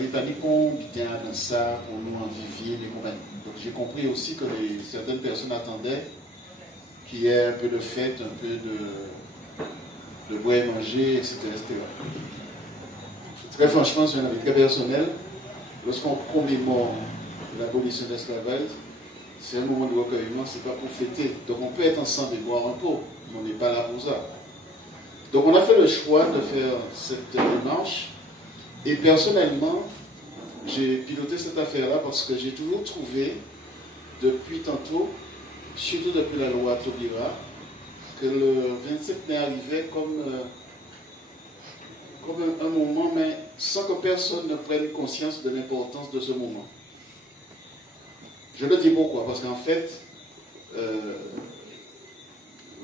il pas ni qu'on bien dans ça, pour nous en vivre et compagnie. Donc j'ai compris aussi que certaines personnes attendaient qu'il y ait un peu de fête, un peu de boire et manger, etc. etc. Très franchement, c'est un avis très personnel. Lorsqu'on commémore l'abolition de l'esclavage, c'est un moment de recueillement, c'est pas pour fêter. Donc on peut être ensemble et boire un pot, mais on n'est pas là pour ça. Donc on a fait le choix de faire cette démarche. Et personnellement, j'ai piloté cette affaire-là parce que j'ai toujours trouvé, depuis tantôt, surtout depuis la loi Taubira, que le 27 mai arrivait comme un moment, mais sans que personne ne prenne conscience de l'importance de ce moment. Je le dis pourquoi, parce qu'en fait,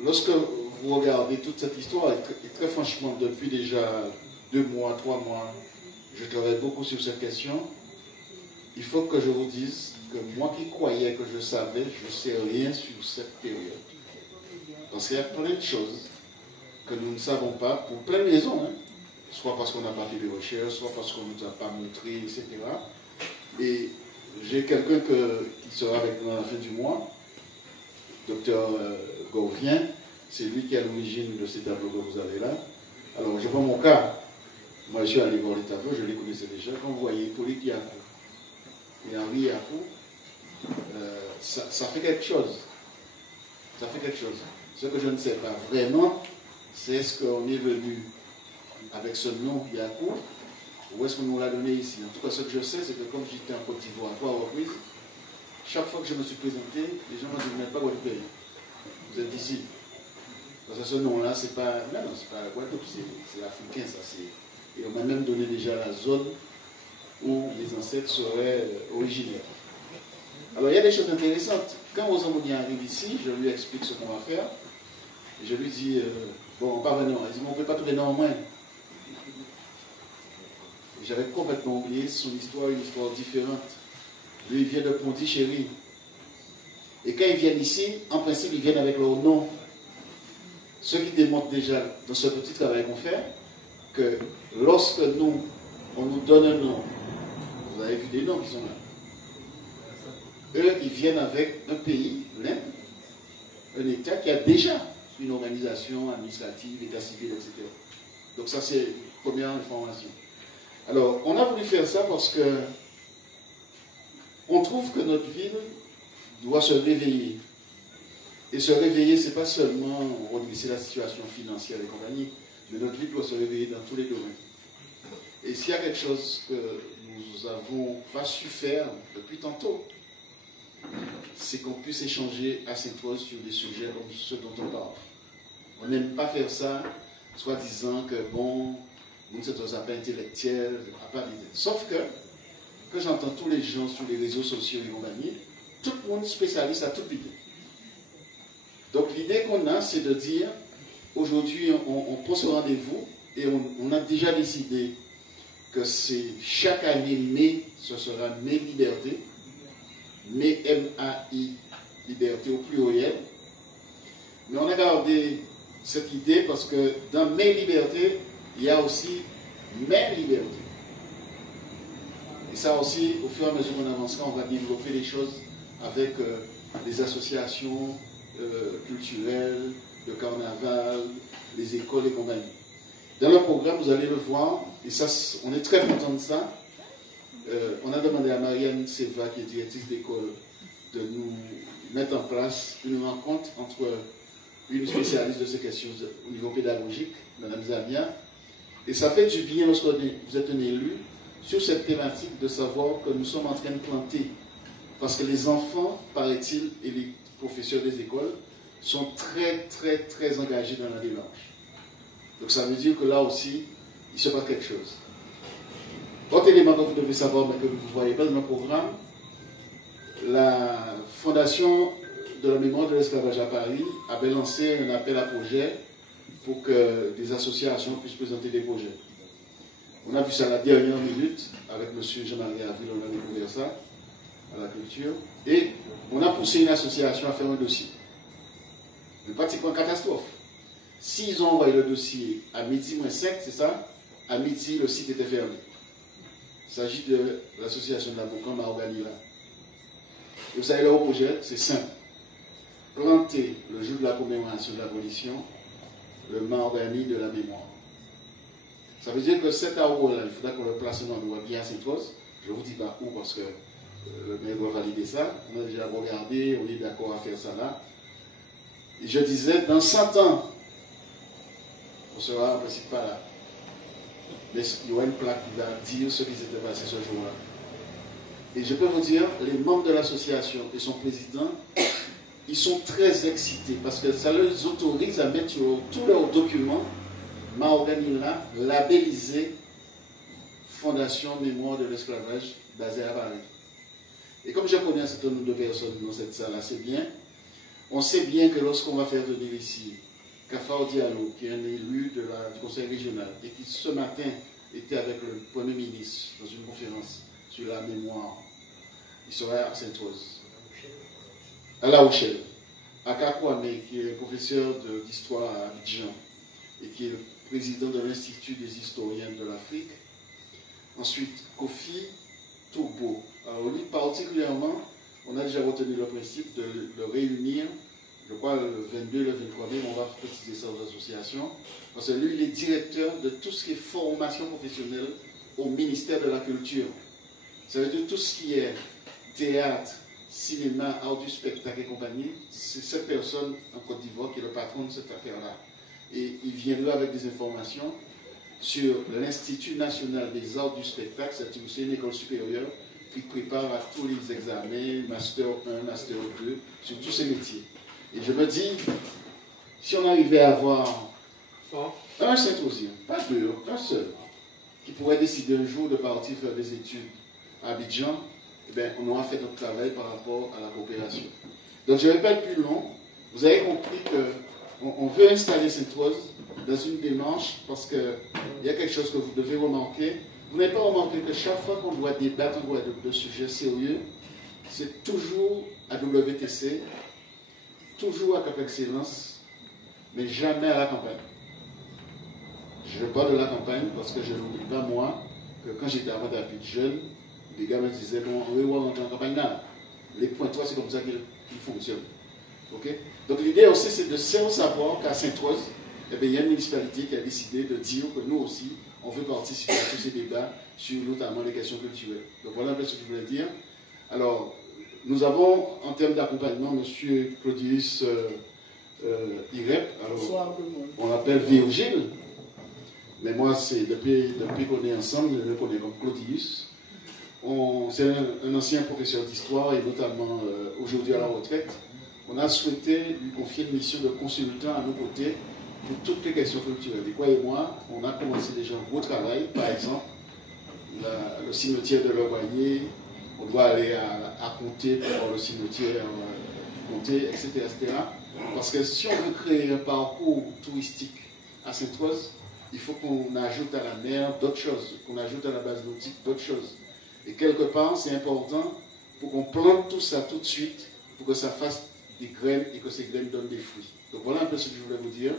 lorsque vous regardez toute cette histoire, et très franchement, depuis déjà 2 mois, 3 mois, je travaille beaucoup sur cette question, il faut que je vous dise que moi qui croyais que je savais, je ne sais rien sur cette période. Parce qu'il y a plein de choses que nous ne savons pas, pour plein de raisons, hein. Soit parce qu'on n'a pas fait de recherche, soit parce qu'on ne nous a pas montré, etc. Et j'ai quelqu'un qui sera avec nous à la fin du mois, docteur Gauvien, c'est lui qui est à l'origine de ces tableaux que vous avez là. Alors je prends mon cas, moi je suis allé voir les tableaux, je les connaissais déjà. Quand vous voyez Hippolyte Yakou et Henri Yakou, ça fait quelque chose. Ça fait quelque chose. Ce que je ne sais pas vraiment, c'est est-ce qu'on est venu avec ce nom Yakou, ou est-ce qu'on nous l'a donné ici. En tout cas, ce que je sais, c'est que comme j'étais en Côte d'Ivoire à 3 reprises, chaque fois que je me suis présenté, les gens m'ont dit, vous n'êtes pas Guadeloupéen, vous êtes d'ici. Parce que ce nom-là, c'est pas... Non, c'est pas Guadeloupe, c'est africain, ça. Et on m'a même donné déjà la zone où les ancêtres seraient originaires. Alors, il y a des choses intéressantes. Quand Rosamounia arrive ici, je lui explique ce qu'on va faire. Et je lui dis, bon, pas venir. Il dit, on ne peut pas tout venir en moins. J'avais complètement oublié son histoire, une histoire différente. Lui, il vient de Pondichéry. Et quand ils viennent ici, en principe, ils viennent avec leur nom. Ce qui démontre déjà, dans ce petit travail qu'on fait, que lorsque nous, on nous donne un nom, vous avez vu des noms qui sont là. Eux, ils viennent avec un pays, l'Inde, un État qui a déjà une organisation administrative, État civil, etc. Donc ça, c'est la première information. Alors, on a voulu faire ça parce que on trouve que notre ville doit se réveiller. Et se réveiller, ce n'est pas seulement redresser la situation financière et compagnie, mais notre ville doit se réveiller dans tous les domaines. Et s'il y a quelque chose que nous n'avons pas su faire depuis tantôt, c'est qu'on puisse échanger à Sainte-Rose sur des sujets comme ceux dont on parle. On n'aime pas faire ça, soit disant que, bon, nous ne sommes pas intellectuels, pas d'idées. Sauf que, quand j'entends tous les gens sur les réseaux sociaux et compagnie, tout le monde spécialiste à toute idée. Donc l'idée qu'on a, c'est de dire, aujourd'hui, on prend ce rendez-vous et on a déjà décidé que c'est chaque année mai, ce sera Mai Liberté, Mai M-A-I, Liberté au pluriel. Mais on a gardé cette idée parce que dans Mai Liberté, il y a aussi Mai Liberté. Et ça aussi, au fur et à mesure qu'on avancera, on va développer les choses avec les associations culturelles, le carnaval, les écoles et compagnie. Dans le programme, vous allez le voir, et ça, on est très content de ça. On a demandé à Marianne Seva, qui est directrice d'école, de nous mettre en place une rencontre entre une spécialiste de ces questions au niveau pédagogique, Mme Zamia, et ça fait du bien lorsque vous êtes un élu sur cette thématique de savoir que nous sommes en train de planter. Parce que les enfants, paraît-il, et les professeurs des écoles sont très, très, très engagés dans la démarche. Donc ça veut dire que là aussi, il se passe quelque chose. Autre élément que vous devez savoir, mais que vous ne voyez pas dans le programme, la Fondation de la mémoire de l'esclavage à Paris avait lancé un appel à projet pour que des associations puissent présenter des projets. On a vu ça à la dernière minute avec M. Jean-Marie Avril, on a découvert ça à la culture, et on a poussé une association à faire un dossier. Mais pratiquement catastrophe. S'ils ont envoyé le dossier à midi moins 5, c'est ça, à midi le site était fermé. Il s'agit de l'association d'avocats Mahogany là. Et vous savez, leur projet, c'est simple. Planter le jour de la commémoration de l'abolition le Mahogany de la mémoire. Ça veut dire que cet arbre-là, il faudra qu'on le place dans l'endroit bien à Sainte-Rose. Je ne vous dis pas où parce que le maire doit valider ça. On a déjà regardé, on est d'accord à faire ça là. Et je disais, dans 100 ans, on sera en principe pas là. Mais il y aura une plaque qui va dire ce qui s'était passé ce jour-là. Et je peux vous dire, les membres de l'association et son président, ils sont très excités parce que ça les autorise à mettre sur tous leurs documents Mahogany là, labellisé Fondation Mémoire de l'esclavage basée à Paris. Et comme je connais un certain nombre de personnes dans cette salle assez bien, on sait bien que lorsqu'on va faire venir ici Kafao Diallo, qui est un élu du conseil régional et qui ce matin était avec le Premier ministre dans une conférence sur la mémoire, il sera à Sainte-Rose, à La Rochelle, à Kakwame, qui est professeur d'histoire à Abidjan et qui est le président de l'Institut des historiens de l'Afrique. Ensuite, Kofi Tourbo. Alors lui, particulièrement, on a déjà retenu le principe de le réunir, je crois le 22 et le 23 mai, on va préciser ça aux associations, parce que lui, il est directeur de tout ce qui est formation professionnelle au ministère de la Culture. Ça veut dire tout ce qui est théâtre, cinéma, art du spectacle et compagnie, c'est cette personne en Côte d'Ivoire qui est le patron de cette affaire-là. Et il viendra avec des informations sur l'Institut national des arts du spectacle, c'est une école supérieure qui prépare à tous les examens, Master 1, Master 2, sur tous ces métiers. Et je me dis, si on arrivait à avoir un Saint-Rosien, pas deux, un seul, qui pourrait décider un jour de partir faire des études à Abidjan, eh bien, on aura fait notre travail par rapport à la coopération. Donc je ne vais pas être plus long. Vous avez compris qu'on veut installer Sainte-Rose dans une démarche parce qu'il y a quelque chose que vous devez remarquer. Vous n'avez pas remarqué que chaque fois qu'on doit débattre de sujets sérieux, c'est toujours à WTC, toujours à Cap Excellence, mais jamais à la campagne. Je parle de la campagne parce que je n'oublie pas, moi, que quand j'étais avant d'être jeune, les gars me disaient, bon, on va rentrer en campagne là. Les points 3, c'est comme ça qu'ils fonctionnent. Okay? Donc l'idée aussi, c'est de savoir qu'à Sainte-Rose, eh bien, il y a une municipalité qui a décidé de dire que nous aussi, on veut participer à tous ces débats sur notamment les questions culturelles. Donc voilà un peu ce que je voulais dire. Alors, nous avons, en termes d'accompagnement, M. Claudius Irep. Alors, on l'appelle Virgile. Mais moi, c'est depuis qu'on est ensemble, je le connais comme Claudius. C'est un ancien professeur d'histoire et notamment aujourd'hui à la retraite. On a souhaité lui confier une mission de consultant à nos côtés pour toutes les questions culturelles. Et croyez-moi, on a commencé déjà un gros travail. Par exemple, le cimetière de Leroyer, on doit aller à Comté pour voir le cimetière Comté, etc., etc. Parce que si on veut créer un parcours touristique à Sainte-Rose, il faut qu'on ajoute à la mer d'autres choses, qu'on ajoute à la base nautique d'autres choses. Et quelque part, c'est important pour qu'on plante tout ça tout de suite, pour que ça fasse des graines et que ces graines donnent des fruits. Donc voilà un peu ce que je voulais vous dire.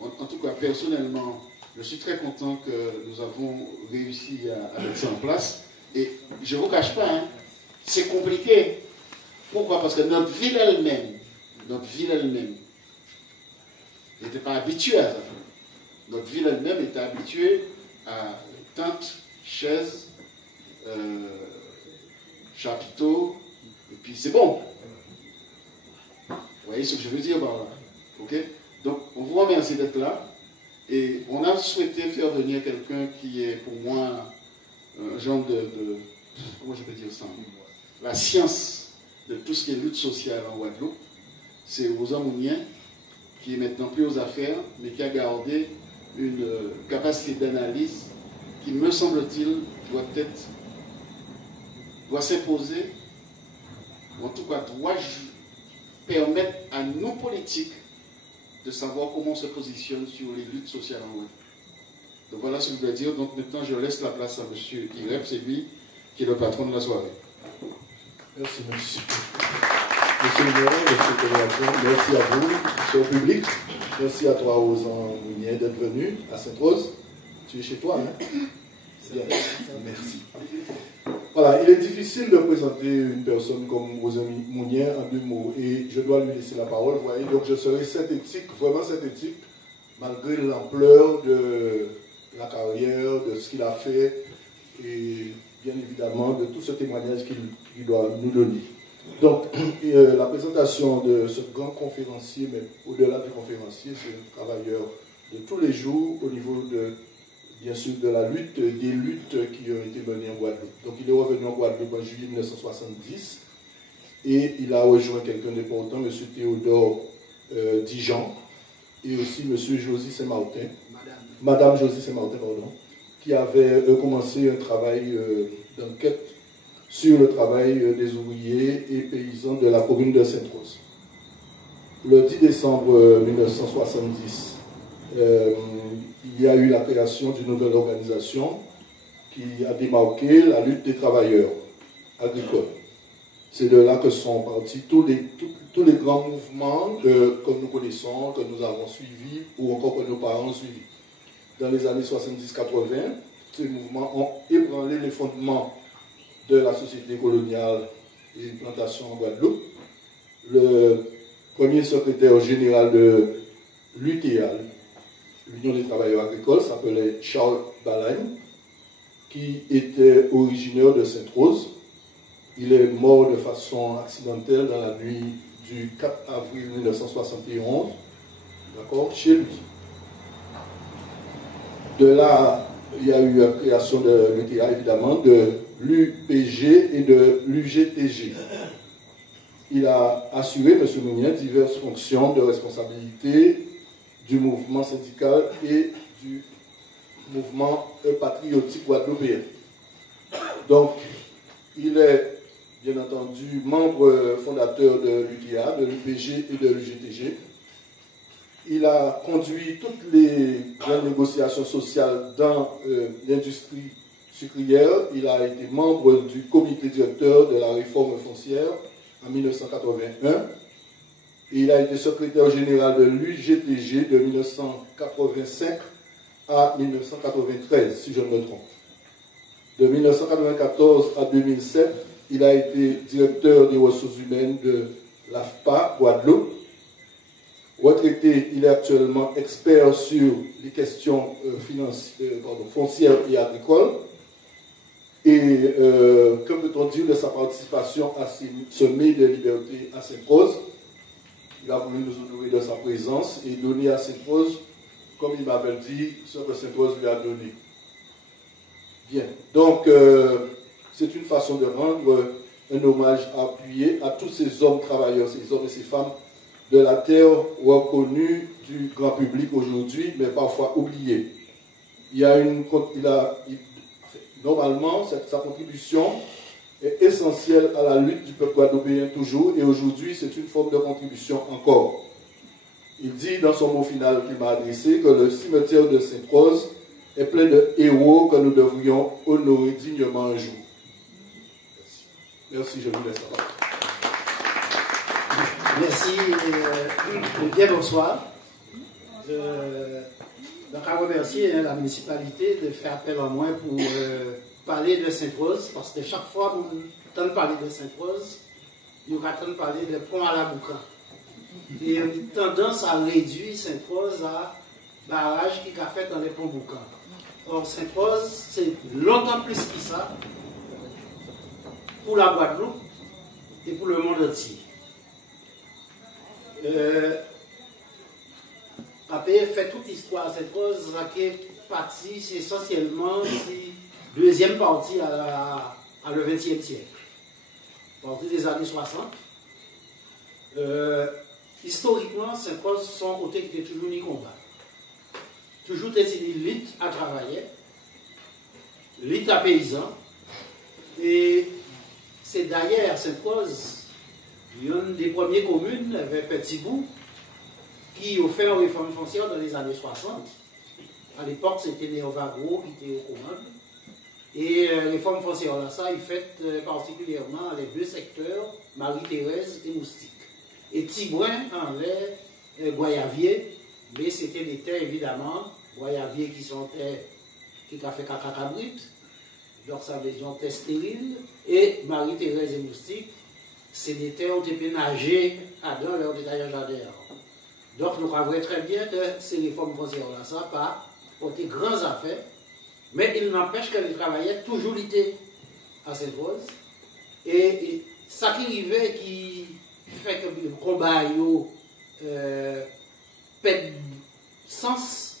En tout cas, personnellement, je suis très content que nous avons réussi à mettre ça en place. Et je ne vous cache pas, hein, c'est compliqué. Pourquoi? Parce que notre ville elle-même n'était pas habituée à ça. Notre ville elle-même était habituée à tentes, chaises, chapiteaux, et puis c'est bon. Vous voyez ce que je veux dire par là? Ok? Donc, on vous remercie d'être là. Et on a souhaité faire venir quelqu'un qui est pour moi un genre de comment je peux dire ça? La science de tout ce qui est lutte sociale en Guadeloupe. C'est Rosa Mounien, qui est maintenant plus aux affaires, mais qui a gardé une capacité d'analyse qui, me semble-t-il, doit s'imposer, ou en tout cas doit permettre à nos politiques de savoir comment on se positionne sur les luttes sociales en Guadeloupe. Donc voilà ce que je voulais dire. Donc maintenant je laisse la place à M. Irep, c'est lui qui est le patron de la soirée. Merci, monsieur. Monsieur le maire, monsieur le directeur, merci à vous, cher public. Merci à toi, Rosan Mounier, d'être venu à Sainte-Rose. Tu es chez toi, hein? C'est bien. Merci. Voilà, il est difficile de présenter une personne comme Rosemie Mounier en 2 mots et je dois lui laisser la parole, vous voyez, donc je serai synthétique, vraiment synthétique, malgré l'ampleur de la carrière, de ce qu'il a fait et bien évidemment de tout ce témoignage qu'il doit nous donner. Donc, la présentation de ce grand conférencier, mais au-delà du conférencier, c'est un travailleur de tous les jours au niveau de, bien sûr, de la lutte, des luttes qui ont été menées en Guadeloupe. Donc, il est revenu en Guadeloupe en juillet 1970 et il a rejoint quelqu'un d'important, M. Théodore Dijon, et aussi M. Josie Saint-Martin, Madame Josie Saint-Martin, pardon, qui avait commencé un travail d'enquête sur le travail des ouvriers et paysans de la commune de Sainte-Rose. Le 10 décembre 1970, il y a eu la création d'une nouvelle organisation qui a démarqué la lutte des travailleurs agricoles. C'est de là que sont partis tous les grands mouvements que nous connaissons, que nous avons suivis ou encore que nos parents ont suivis. Dans les années 70-80, ces mouvements ont ébranlé les fondements de la société coloniale et plantation en Guadeloupe. Le premier secrétaire général de l'UTA, l'Union des travailleurs agricoles, s'appelait Charles Balagne, qui était originaire de Sainte-Rose. Il est mort de façon accidentelle dans la nuit du 4 avril 1971, d'accord, chez lui. De là, il y a eu la création de l'UTA, évidemment, de l'UPG et de l'UGTG. Il a assuré, M. Mounier, diverses fonctions de responsabilité du mouvement syndical et du mouvement patriotique guadeloupéen. Donc, il est, bien entendu, membre fondateur de l'UTA, de l'UPG et de l'UGTG. Il a conduit toutes les grandes négociations sociales dans l'industrie sucrière. Il a été membre du comité directeur de la réforme foncière en 1981. Et il a été secrétaire général de l'UGTG de 1985 à 1993, si je ne me trompe. De 1994 à 2007, il a été directeur des ressources humaines de l'AFPA Guadeloupe. Retraité, il est actuellement expert sur les questions foncières et agricoles. Et que peut-on dire de sa participation à ce mai de liberté à Sainte-Rose? Il a voulu nous honorer de sa présence et donner à Sainte-Rose, comme il m'avait dit, ce que Sainte-Rose lui a donné. Bien. Donc, c'est une façon de rendre un hommage appuyé à tous ces hommes travailleurs, ces hommes et ces femmes de la terre reconnus du grand public aujourd'hui, mais parfois oubliés. Normalement, sa contribution est essentielle à la lutte du peuple guadeloupéen toujours, et aujourd'hui, c'est une forme de contribution encore. Il dit dans son mot final qu'il m'a adressé que le cimetière de Sainte-Rose est plein de héros que nous devrions honorer dignement un jour. Merci. Merci, je vous laisse la parole. Merci, bien bonsoir. Donc, à remercier la municipalité de faire appel à moi pour parler de Sainte-Rose, parce que chaque fois que nous entendons parler de Sainte-Rose, nous entendons parler de pont à la Boucan. Et on a tendance à réduire Sainte-Rose à barrage qui a fait dans les ponts Boucan. Or, Sainte-Rose, c'est longtemps plus que ça pour la Guadeloupe et pour le monde entier. Après, fait toute l'histoire, Sainte-Rose, qui est partie essentiellement la deuxième partie à le XXe siècle, partie des années 60. Historiquement, Sainte-Rose, son côté qui était toujours ni combat. Toujours été l'élite à travailler, l'élite à paysan, et c'est d'ailleurs Sainte-Rose, une des premières communes avec Petit Bout, qui a fait une réforme foncière dans les années 60. À l'époque, c'était Léo Vagro qui était aux commandes. Et la réforme foncière, là, ça, il fait particulièrement les deux secteurs, Marie-Thérèse et Moustique. Et Tigouin enlève Goyavier, mais c'était des terres, évidemment, Goyavier qui sont terres qui a fait caca cabrit, donc ça veut dire terre stérile, et Marie-Thérèse et Moustique, c'est des terres où tu peux nager dans leur détail jardin. Donc nous avons très bien que ces réformes foncières-là, ça pas porté grands affaires, mais il n'empêche qu'elle travaillait toujours l'été à Sainte-Rose. Et ça qui arrivait, qui fait que le combat perd sens,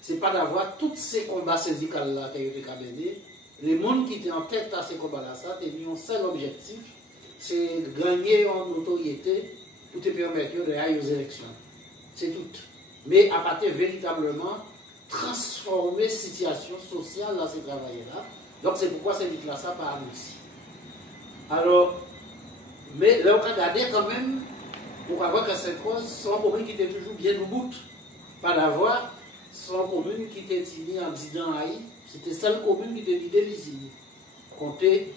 c'est pas d'avoir tous ces combats syndicaux-là qui ont été menés. Les gens qui étaient en tête à ces combats-là, ça, ils ont un seul objectif, c'est de gagner en notoriété pour te permettre d'aller aux élections. C'est tout. Mais à partir véritablement transformer la situation sociale dans ces travailleurs-là. Donc c'est pourquoi ces luttes-là, ça pas abouti. Alors, mais là on a regardé quand même, pour voir que cette cause, sont communes qui étaient toujours bien debout. Pas d'avoir, sont communes qui étaient signées en disant Haï, c'était celle commune qui était l'idée d'Isini. Comté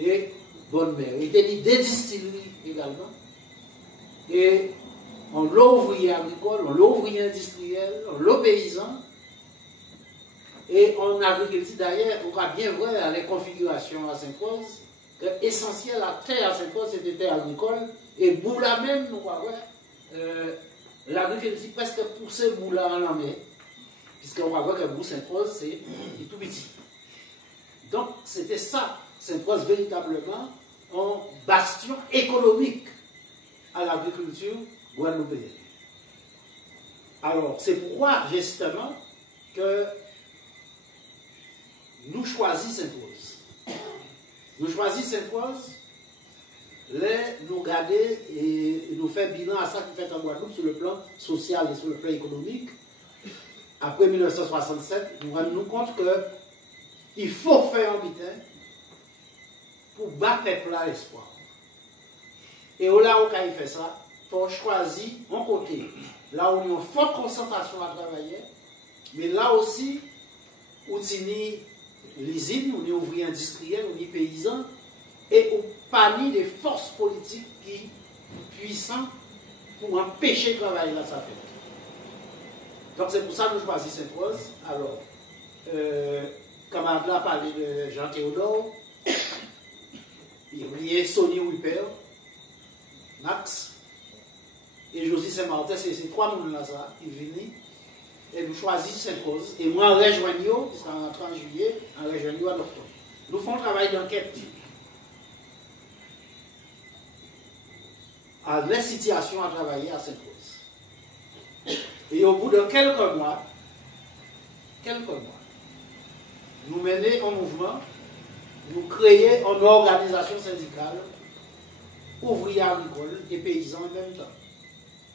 et Bonne-Mère. Il était l'idée distillerie également. Et on l'a ouvrier agricole, on l'a ouvrier industriel, on l'a paysan. Et on a vu que d'ailleurs, on va bien voir les configurations à Sainte-Rose, que l'essentiel à terre à Sainte-Rose, c'était terre agricole. Et Boula même, nous va voir, l'agriculture presque poussé Boula en la mer. Puisqu'on va voir que Boula Sainte-Rose, c'est tout petit. Donc, c'était ça, Sainte-Rose, véritablement, un bastion économique à l'agriculture guadeloupéenne. Alors, c'est pourquoi, justement, que nous choisissons Sainte-Rose. Nous choisissons Sainte-Rose, nous garder et nous faire bilan à ça qui fait en Guadeloupe sur le plan social et sur le plan économique. Après 1967, nous rendons compte qu'il faut faire un bitin pour battre le peuple à l'espoir. Et là où il fait ça, il faut choisir un côté, là où il y a une forte concentration à travailler, mais là aussi, où il y a l'usine, où il y a ouvriers industriels, où il y a paysans, et au panier des forces politiques qui sont puissantes pour empêcher le travail là, ça fait. Donc c'est pour ça que nous choisissons Sainte-Rose. Alors, camarade là a parlé de Jean Théodore, il y a Sonny Wipper, Max, et Josie Saint-Martin, c'est ces trois personnes là ça, qui viennent, et nous choisissons Sainte-Rose. Et moi, en rejoignant, puisqu'en rentrant en juillet, en rejoignant en octobre. Nous faisons un travail d'enquête à la situation à travailler à Sainte-Rose. Et au bout de quelques mois, nous menons un mouvement, nous créons une organisation syndicale, ouvrière agricole et paysans en même temps.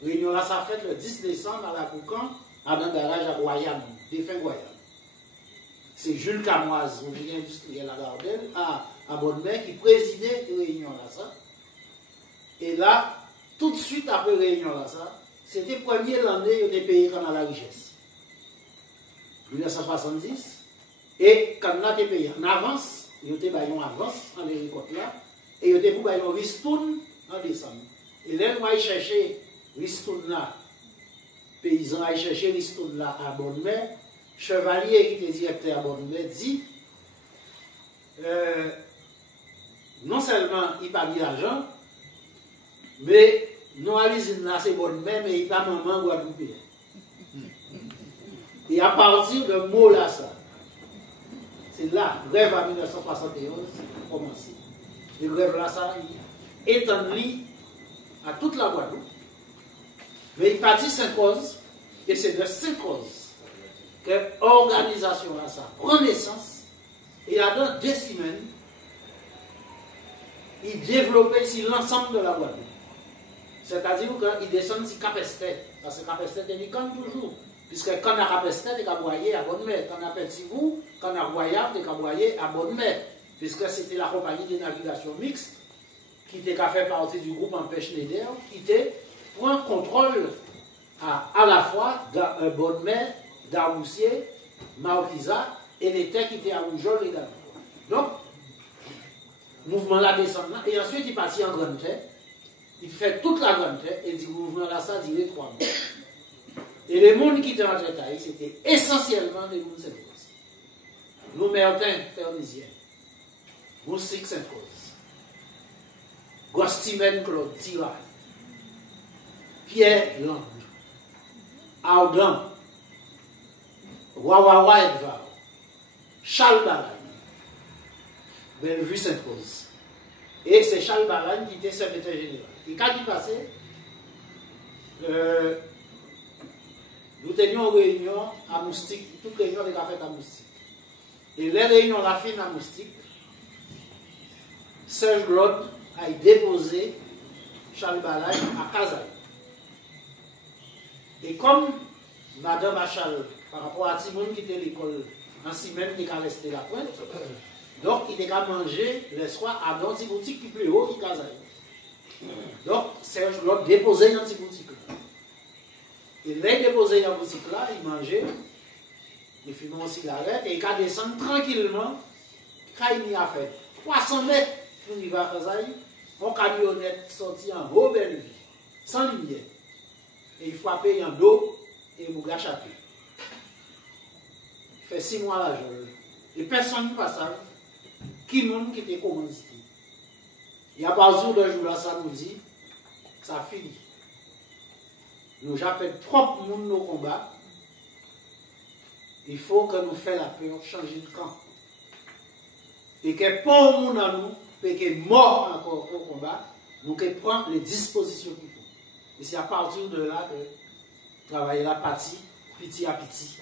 Réunion là, ça fait le 10 décembre à la Boucan, à un garage à Guayane, défunt Guayane. C'est Jules Camoise, ouvrier industriel à Gardel, à Bonne-Mère, qui présidait la réunion là, ça. Et là, tout de suite après la réunion là, ça, c'était la première année où des pays qui ont la richesse. 1970. Et quand on a des pays en avance, ils ont été en avance en l'hélicoptère là, et ils ont été pour un ristourne en décembre. Et là, nous allons chercher ristourne là, paysans allons chercher ristourne là à Bonne-Mère. Chevalier qui était directeur à Bonne-Mère dit non seulement il n'a pas mis l'argent, mais non à l'usine là c'est Bonne-Mère, mais il n'a pas maman Guadeloupéen. Et à partir de mot là, ça, c'est là, grève en 1971 commencé. Et grève là, ça, il étendit à toute la Guadeloupe. Mais il partit cette cause, et c'est de cette cause que l'organisation là, ça prend naissance, et dans 2 semaines, il développait ici l'ensemble de la Guadeloupe. C'est-à-dire qu'il descend ici Capestet, parce que Capestet est quand toujours. Puisque quand on a Capestet, il a boyé à Bonne-Mère. Quand on a Petit-Vous, quand on a Boyard, il a boyé à Bonne-Mère. Puisque c'était la compagnie de navigation mixte qui était fait partie du groupe Empêche Schneider, qui était pour un contrôle à la fois de Bonne-Mère, d'Aroussier, Marquisa et les terres qui étaient à Rougeol également. Donc, le mouvement là descend là, et ensuite il partit en grande terre. Il fait toute la grande terre et dit mouvement là, ça dirait 3 mois. Et les mondes qui étaient en tête, c'était essentiellement des mondes Sainte-Rose. nous Mertin, Ternizien, Moustique Sainte-Rose, Gostimen Claude Tira, Pierre Land, Ardan, Wawawa Edvar, Charles Balagne, Bellevue Sainte-Rose. Et c'est Charles Balagne qui était secrétaire général. Et quand il passait, nous tenions une réunion à Moustique, toute réunion des cafés à Moustique. Et les réunions la fin à Moustique, Serge Claude a déposé Charles Balagne à Kazaï. Et comme Madame Achal, par rapport à Timon qui était à l'école, en semaine, il a resté la pointe, donc il a mangé le soir à dans une boutique qui est plus haut qui Kazaï. Donc Serge Claude déposé dans cette boutique là. Il l'a déposé dans la boutique là, il mangeait, il fumait une cigarette et il a descendu tranquillement. Quand il a fait 300 mètres pour arriver à Kazaï, mon camionnette sorti en haut belle vie, sans lumière. Et il frappait en dos et il m'a chapé. Il fait 6 mois là, et personne ne passe qui monde qui était commandité. Et à partir de jour là, ça nous dit, ça finit. Nous appelons trop de monde nos combats. Il faut que nous fassions la peur, changer de camp. Et que pas de monde à nous, et que mort encore au combat, nous que prendre les dispositions qu'il faut. Et c'est à partir de là que travailler la partie, petit à petit.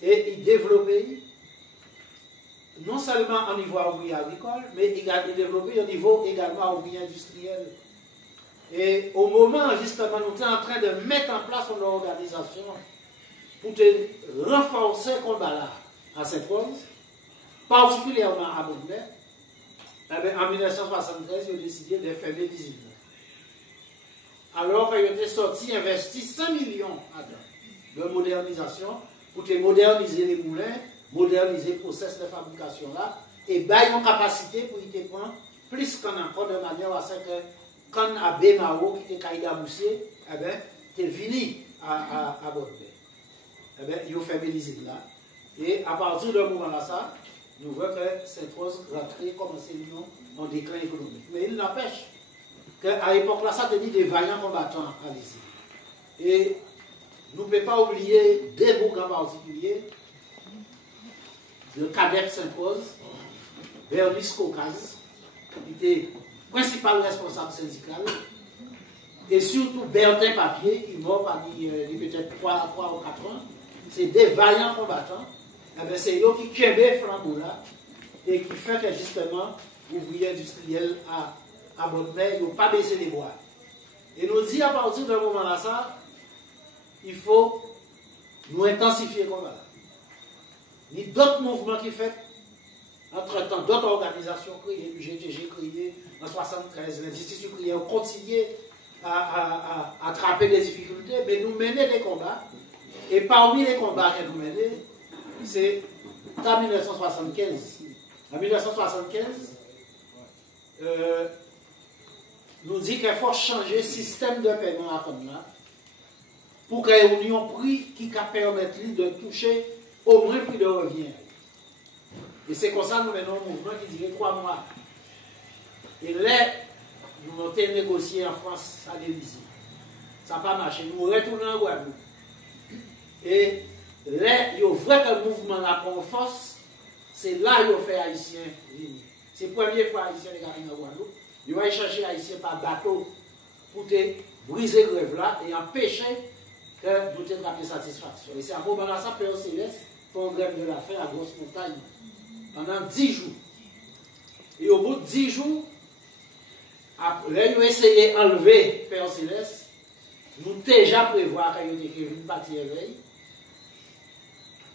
Et il développait, non seulement au niveau ouvrier agricole, mais il a développé au niveau également ouvrier industriel. Et au moment, justement, nous sommes en train de mettre en place une organisation pour renforcer le combat là à Sainte-Rose, particulièrement à Bonnet. En 1973, ils ont décidé de fermer l'usine. Alors qu'ils étaient sortis, investi 5 millions de modernisation pour moderniser les moulins, moderniser le process de fabrication là, et bailler une capacité pour y prendre plus qu'on encore de manière à ce que quand à Bémao, qui était Kaïda Moussé, eh bien, tu es venu à Bonnet. Eh bien, ils ont fermé l'usine là. Et à partir de ce moment-là, ça, nous voyons que cette chose rentrée commençait en déclin économique. Mais il n'empêche qu'à l'époque là, ça te dit des vaillants combattants à l'usine. Et nous ne pouvons pas oublier des boucs en particulier, le cadet Sainte-Rose, Bernice Caucase, qui était principal responsable syndical, et surtout Bertin Papier, qui est mort parmi peut-être 3 ou 4 ans. C'est des vaillants combattants. C'est eux qui québé flambeau là et qui fait que justement l'ouvrier industriel à Bonnet, ils n'ont pas baissé les bois. Et nous dit à partir de ce moment-là, ça, il faut nous intensifier le combat. Il y a d'autres mouvements qui fait, entre-temps, d'autres organisations créées, le GTG créé en 1973, les institutions créées ont continué à attraper des difficultés, mais nous mener des combats. Et parmi les combats que nous menons, c'est en 1975. En 1975, nous dit qu'il faut changer le système de paiement à Comna pour qu'il y ait un prix qui permette de toucher au moins prix de revient. Et c'est comme ça que nous menons un mouvement qui dirait 3 mois. Et là, nous avons négocié en France à l'Élysée. Ça n'a pas marché. Nous retournons en Guadeloupe. Et là, il vrai que le mouvement n'a pas en force, c'est là qu'il fait Haïtiens venir. C'est la première fois Haïtiens venir en Guadeloupe. Il va chercher Haïtiens par bateau pour briser le grève là et empêcher que nous ayons la satisfaction. Et c'est à ce moment-là que Père Céleste fait une grève de la faim à Grosse Montagne pendant 10 jours. Et au bout de 10 jours, après, ils ont essayé d'enlever Père Céleste. Nous déjà prévoir qu'il y ait une partie éveil.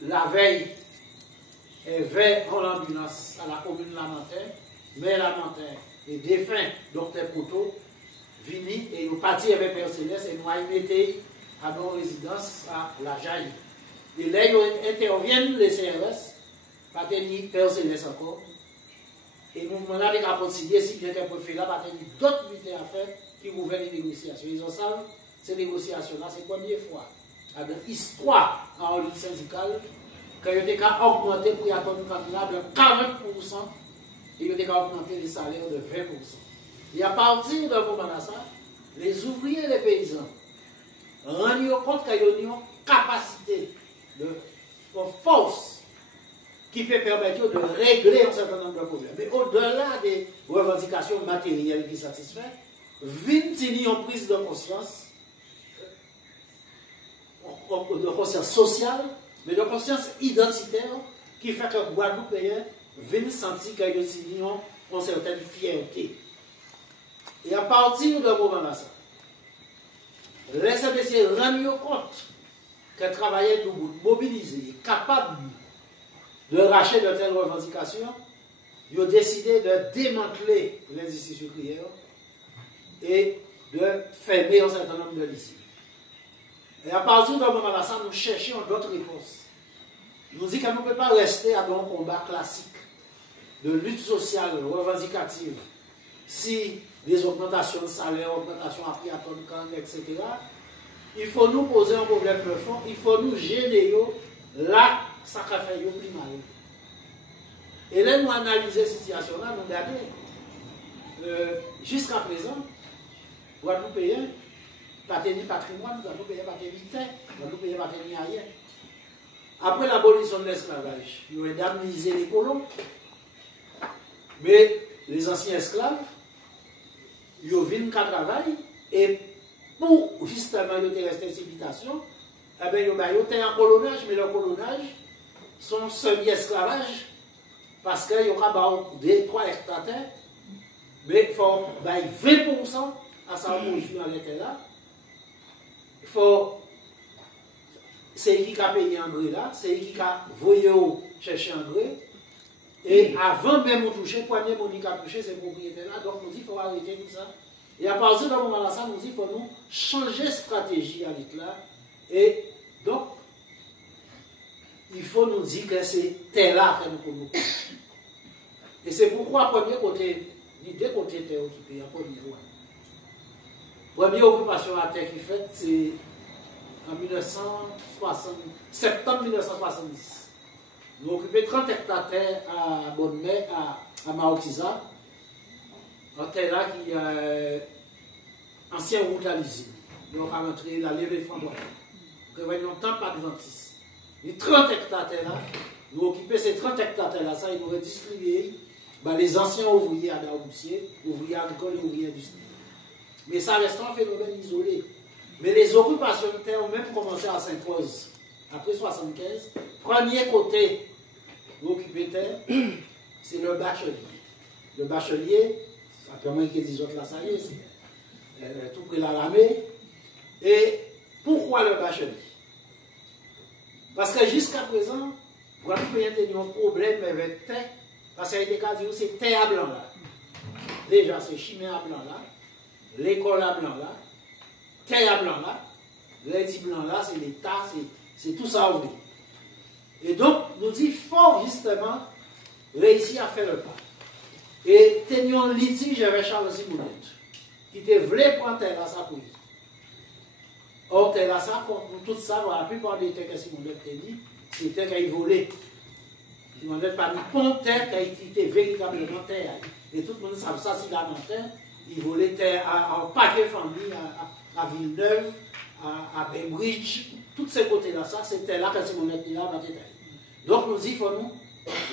La veille, elle va en ambulance à la commune Lamentin, mais Lamentin, les défunts docteur Poto, vini et nous partis avec Père Céleste et nous avons été à nos résidences à la Jaille. Et là, ils interviennent les CRS, pas tenir Père Céleste encore. Et le mouvement-là a continué, si bien qu'un préfet là, pas tenir d'autres militaires à faire qui ouvrent les négociations. Ils ont savent, ces négociations-là, c'est la première fois dans l'histoire en lutte syndicale quand il était qu'à augmenter pour y attendre de 40% et il était qu'à augmenter les salaires de 20%. Et à partir de moment là, les ouvriers et les paysans rendent compte qu'ils ont une capacité de force qui peut permettre de régler un certain nombre de problèmes. Mais au-delà des revendications matérielles qui satisfont, viennent une prise de conscience sociale, mais de conscience identitaire, qui fait que Guadeloupéens viennent sentir qu'ils ont une certaine fierté. Et à partir de ce moment-là, les CDC rendent compte qu'elles travaillaient debout, mobilisés, capables de racheter de telles revendications, ils ont décidé de démanteler les lycées sucrières et de fermer un certain nombre de lycées. Et à partir de ce moment-là, nous cherchons d'autres réponses. Nous disons qu'on ne peut pas rester à un combat classique de lutte sociale, revendicative, si des augmentations de salaire, augmentations à prix à tonne de canne, etc. Il faut nous poser un problème profond, il faut nous gêner là, ça fait plus mal. Et là, nous analysons cette situation-là, nous regardons, jusqu'à présent, Guadeloupéens, pas de patrimoine, Guadeloupéens, pas de terre, Guadeloupéens, pas de rien. Après l'abolition de l'esclavage, ils ont indemnisé les colons, mais les anciens esclaves, ils ont vu qu'à travail, et pour justement rester cette invitation, eh bien, ils ont un colonnage, mais le colonnage, sont semi-esclavage, parce qu'il y aura 2-3 hectares, mais il faut 20% à sa mesure dans les terres là. Il faut. C'est qui a payé engrais là, c'est qui a voyé chercher engrais. Et avant même de toucher, premier monde qui a touché ces propriétaires là, donc nous dit qu'il faut arrêter tout ça. Et à partir de ce moment-là, ça nous dit qu'il faut nous changer de stratégie à l'État. Et donc, il faut nous dire que c'est terre là que nous connaissons. Et c'est pourquoi, premier côté, les deux côtés terre occupés, à premier niveau. Première occupation à terre qui fait, c'est en 1960, septembre 1970. Nous avons occupé 30 hectares de terre à Bonne-Mer, à Maotiza, en terre là qui est ancien route à l'usine. Donc, à rentrer la levée de Framboise. Prévoyons tant pas de 26. Les 30 hectares de terre là, nous occupons ces 30 hectares de terre là, ça, ils nous redistribuer les anciens ouvriers à Daoussier, ouvriers agricoles et ouvriers industriels. Mais ça reste un phénomène isolé. Mais les occupations de terre ont même commencé à Sainte-Rose. Après 1975, premier côté occupé de terre, c'est le bachelier. Le bachelier, après moi qui dis autres là, ça y est, c'est tout près de la ramée. Et pourquoi le bachelier? Parce que jusqu'à présent, vous avez un problème avec terre, parce qu'il y a des cas où c'est terre à blanc là. Déjà, c'est chimie à blanc là, l'école à blanc là, terre à blanc là, l'édit blanc là, c'est l'État, c'est tout ça ouvert. Et donc, nous disons, il faut justement réussir à faire le pas. Et tenions un litige avec Charles Simonet, qui te voulait prendre terre à sa pour lui. Or, terre à ça, pour tout ça, la plupart des terres que Simonet a dit, c'était qu'il volait. Simonet pas mis pont terre qui était véritablement terre. Et tout le monde savait ça, c'est la terre. Il volait terre à un paquet de familles, à Villeneuve, à Bainbridge, tous ces côtés-là, ça, c'était là que Simonet est là, donc nous disons, il faut nous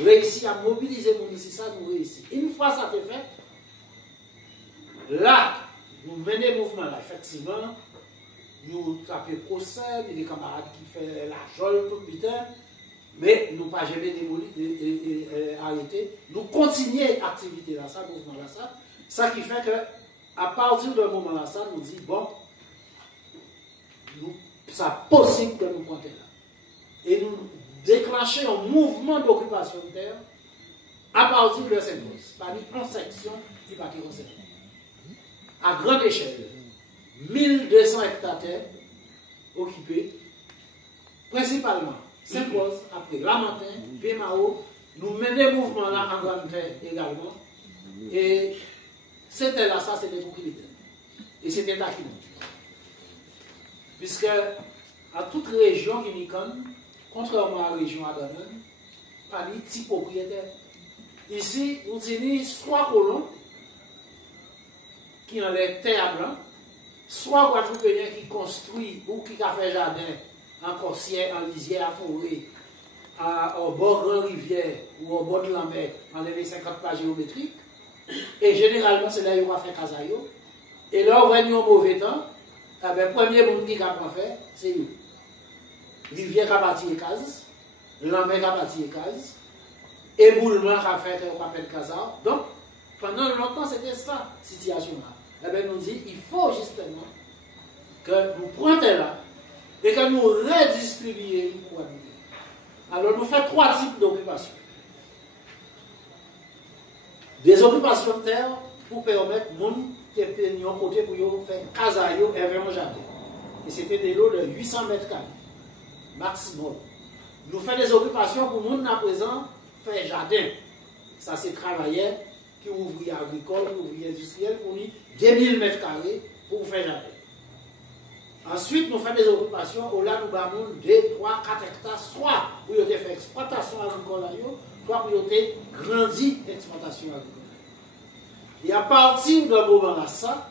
réussir à mobiliser nous ici, ça nous réussir. Une fois ça été fait, là, nous menons le mouvement là, effectivement, nous tapons procès, des camarades qui font la jole tout le temps, mais nous pas jamais démoli, arrêté. Nous continuons l'activité là, ça, mouvement là, ça qui fait que, à partir de ce moment là, ça nous dit, bon, c'est possible que nous prenions là. Et nous déclencher un mouvement d'occupation de terre à partir de cette cause, parmi une section qui va être concernée. À grande échelle, 1200 hectares de terre occupés, principalement Sainte-Rose, après Lamentin, Pémao, nous menons le mouvement là en grande terre également. Et c'était là, ça c'était pour Kiliten. Et c'était à Kinon. Puisque à toute région qui nous connaît, contrairement à la région Adanan, pas de petits propriétaires. Ici, nous avons soit colons qui ont les terres blanches, soit Guadeloupéens qui construisent ou qui ont fait jardin en corsière, en lisière, à forêt, au bord de la rivière ou au bord de la mer, en les 50 pas géométriques. Et généralement, c'est là où on va faire casayo. Et là, on va venir au mauvais temps. Le premier monde qui a fait, c'est nous. Rivière qui a bâti les cases, la mer qui a bâti les cases, éboulement qui a fait qu'on appelle casa. Donc, pendant longtemps, c'était ça, cette situation-là. Eh bien, nous dit, il faut justement que nous prenions là et que nous redistribuions pour nous. Alors, nous faisons 3 types d'occupations. Des occupations de terre pour permettre aux gens qui ont côté pour faire casayo et faire un jardin. Et c'était des lots de 800 mètres carrés, maximum. Nous faisons des occupations pour les gens à présent faire jardin. Ça, c'est travailleurs qui ouvriers agricoles, ouvriers industriels pour 2000 mètres carrés pour faire jardin. Ensuite, nous faisons des occupations où là, nous avons 2, 3, 4 hectares, soit pour faire exploitation agricole, soit pour grandir l'exploitation agricole. Et à partir de ce moment-là, ça,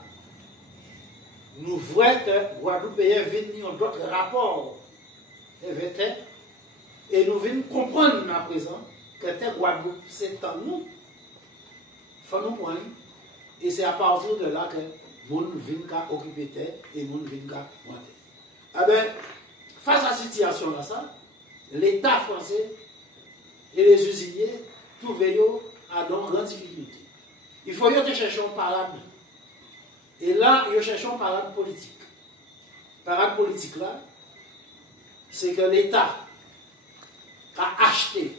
nous voyons que Guadeloupéens viennent d'autres rapports avec eux, et nous venons comprendre à présent que Guadeloupe, c'est en nous. Faut-nous point. Et c'est à partir de là que nous venons occuper terre et nous venons monter. Ah ben, face à cette situation-là, ça, l'État français et les usiniers trouvaient à de grandes difficultés. Il faut que chercher une parade. Et là, ils cherchent une parade politique. Parade politique là, c'est que l'État a acheté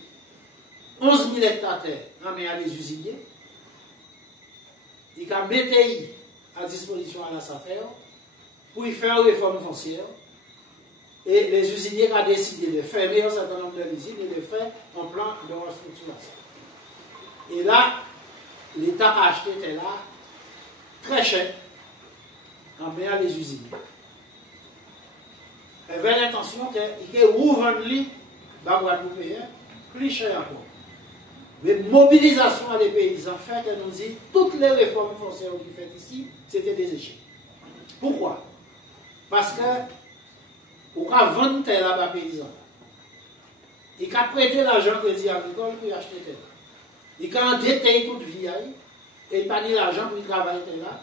11 000 hectares de terre en main à les usiniers. Il a mis à disposition à la SAFER pour y faire une réforme foncière. Et les usiniers ont décidé de fermer un certain nombre d'usines et de faire un plan de restructuration. Et là, l'État a acheté là très cher en main les usines. Il avait l'intention qu'il ouvre un lit dans Guadeloupéen plus cher encore. Mais mobilisation des paysans fait que nous dit toutes les réformes foncières qui sont faites ici, c'était des échecs. Pourquoi? Parce que on a vendu terre là-bas paysan. Il a prêté l'argent crédit agricole pour acheter terre. Il a endetté toute vie et il n'a pas l'argent pour travailler là.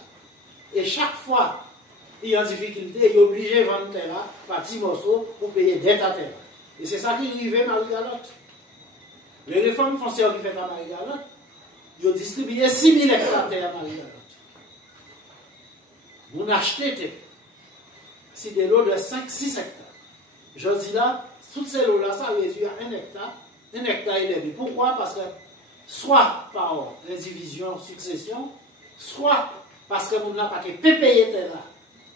Et chaque fois il y a une difficulté, il est obligé de vendre terre là par petits morceaux pour payer dette à terre. Et c'est ça qui est arrivé à Marie-Galotte. Les réformes foncières qui fait à Marie-Galotte, ils ont distribué 6 000 hectares de terre à Marie-Galotte. Vous achetez terre. C'est des lots de 5-6 hectares. Je dis là, toutes ces lots-là, ça réduit à 1 hectare, 1 hectare et demi. Pourquoi? Parce que soit par indivision, succession, soit parce que nous n'avons pas que payer terre là.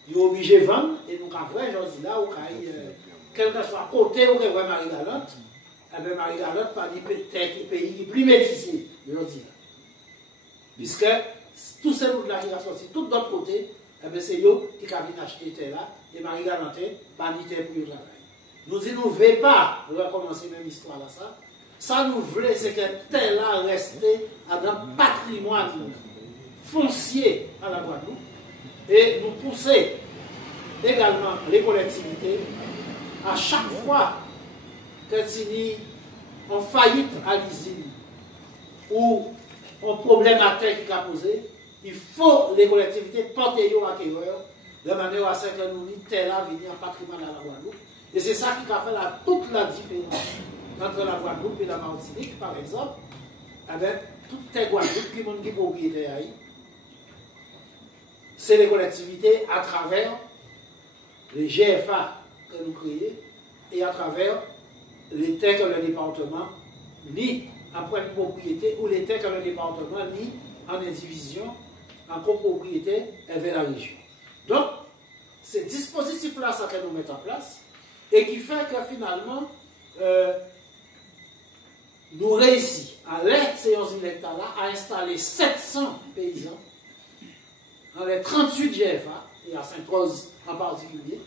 Ils sont obligés de vendre, et nous avons vrai, je dis là, ou quel que soit côté où est Marie-Galotte, eh bien Marie-Galotte, pas des pays qui plus médicés, je dis là. Puisque tous ces lots-là qui sont sortis, tout d'autre côté, eh bien c'est eux qui viennent acheter terre là, et Marie-Galotte, pas ni terre pour le travail. Nous disons, nous ne voulons pas recommencer la même histoire là, ça. Ça nous voulons, c'est que terre là reste dans le patrimoine foncier à la Guadeloupe. Et nous pousser également les collectivités à chaque fois que y a une faillite à l'usine ou un problème à terre qui a posé, il faut les collectivités porter aux acquéreurs de manière à ce que nous n'y terre là venir en patrimoine à la Guadeloupe. Et c'est ça qui a fait toute la différence entre la Guadeloupe et la Martinique, par exemple, avec toutes les Guadeloupes qui ont des propriétés. C'est les collectivités à travers les GFA que nous créons et à travers les terres que le département ni en point de propriété ou les terres que le département ni en indivision, en copropriété vers la région. Donc, ce dispositif-là, ça que nous mettons en place et qui fait que finalement, nous réussissons à l'aide de ces 11 000 hectares-là à installer 700 paysans dans les 38 GFA, et à Sainte-Rose en particulier,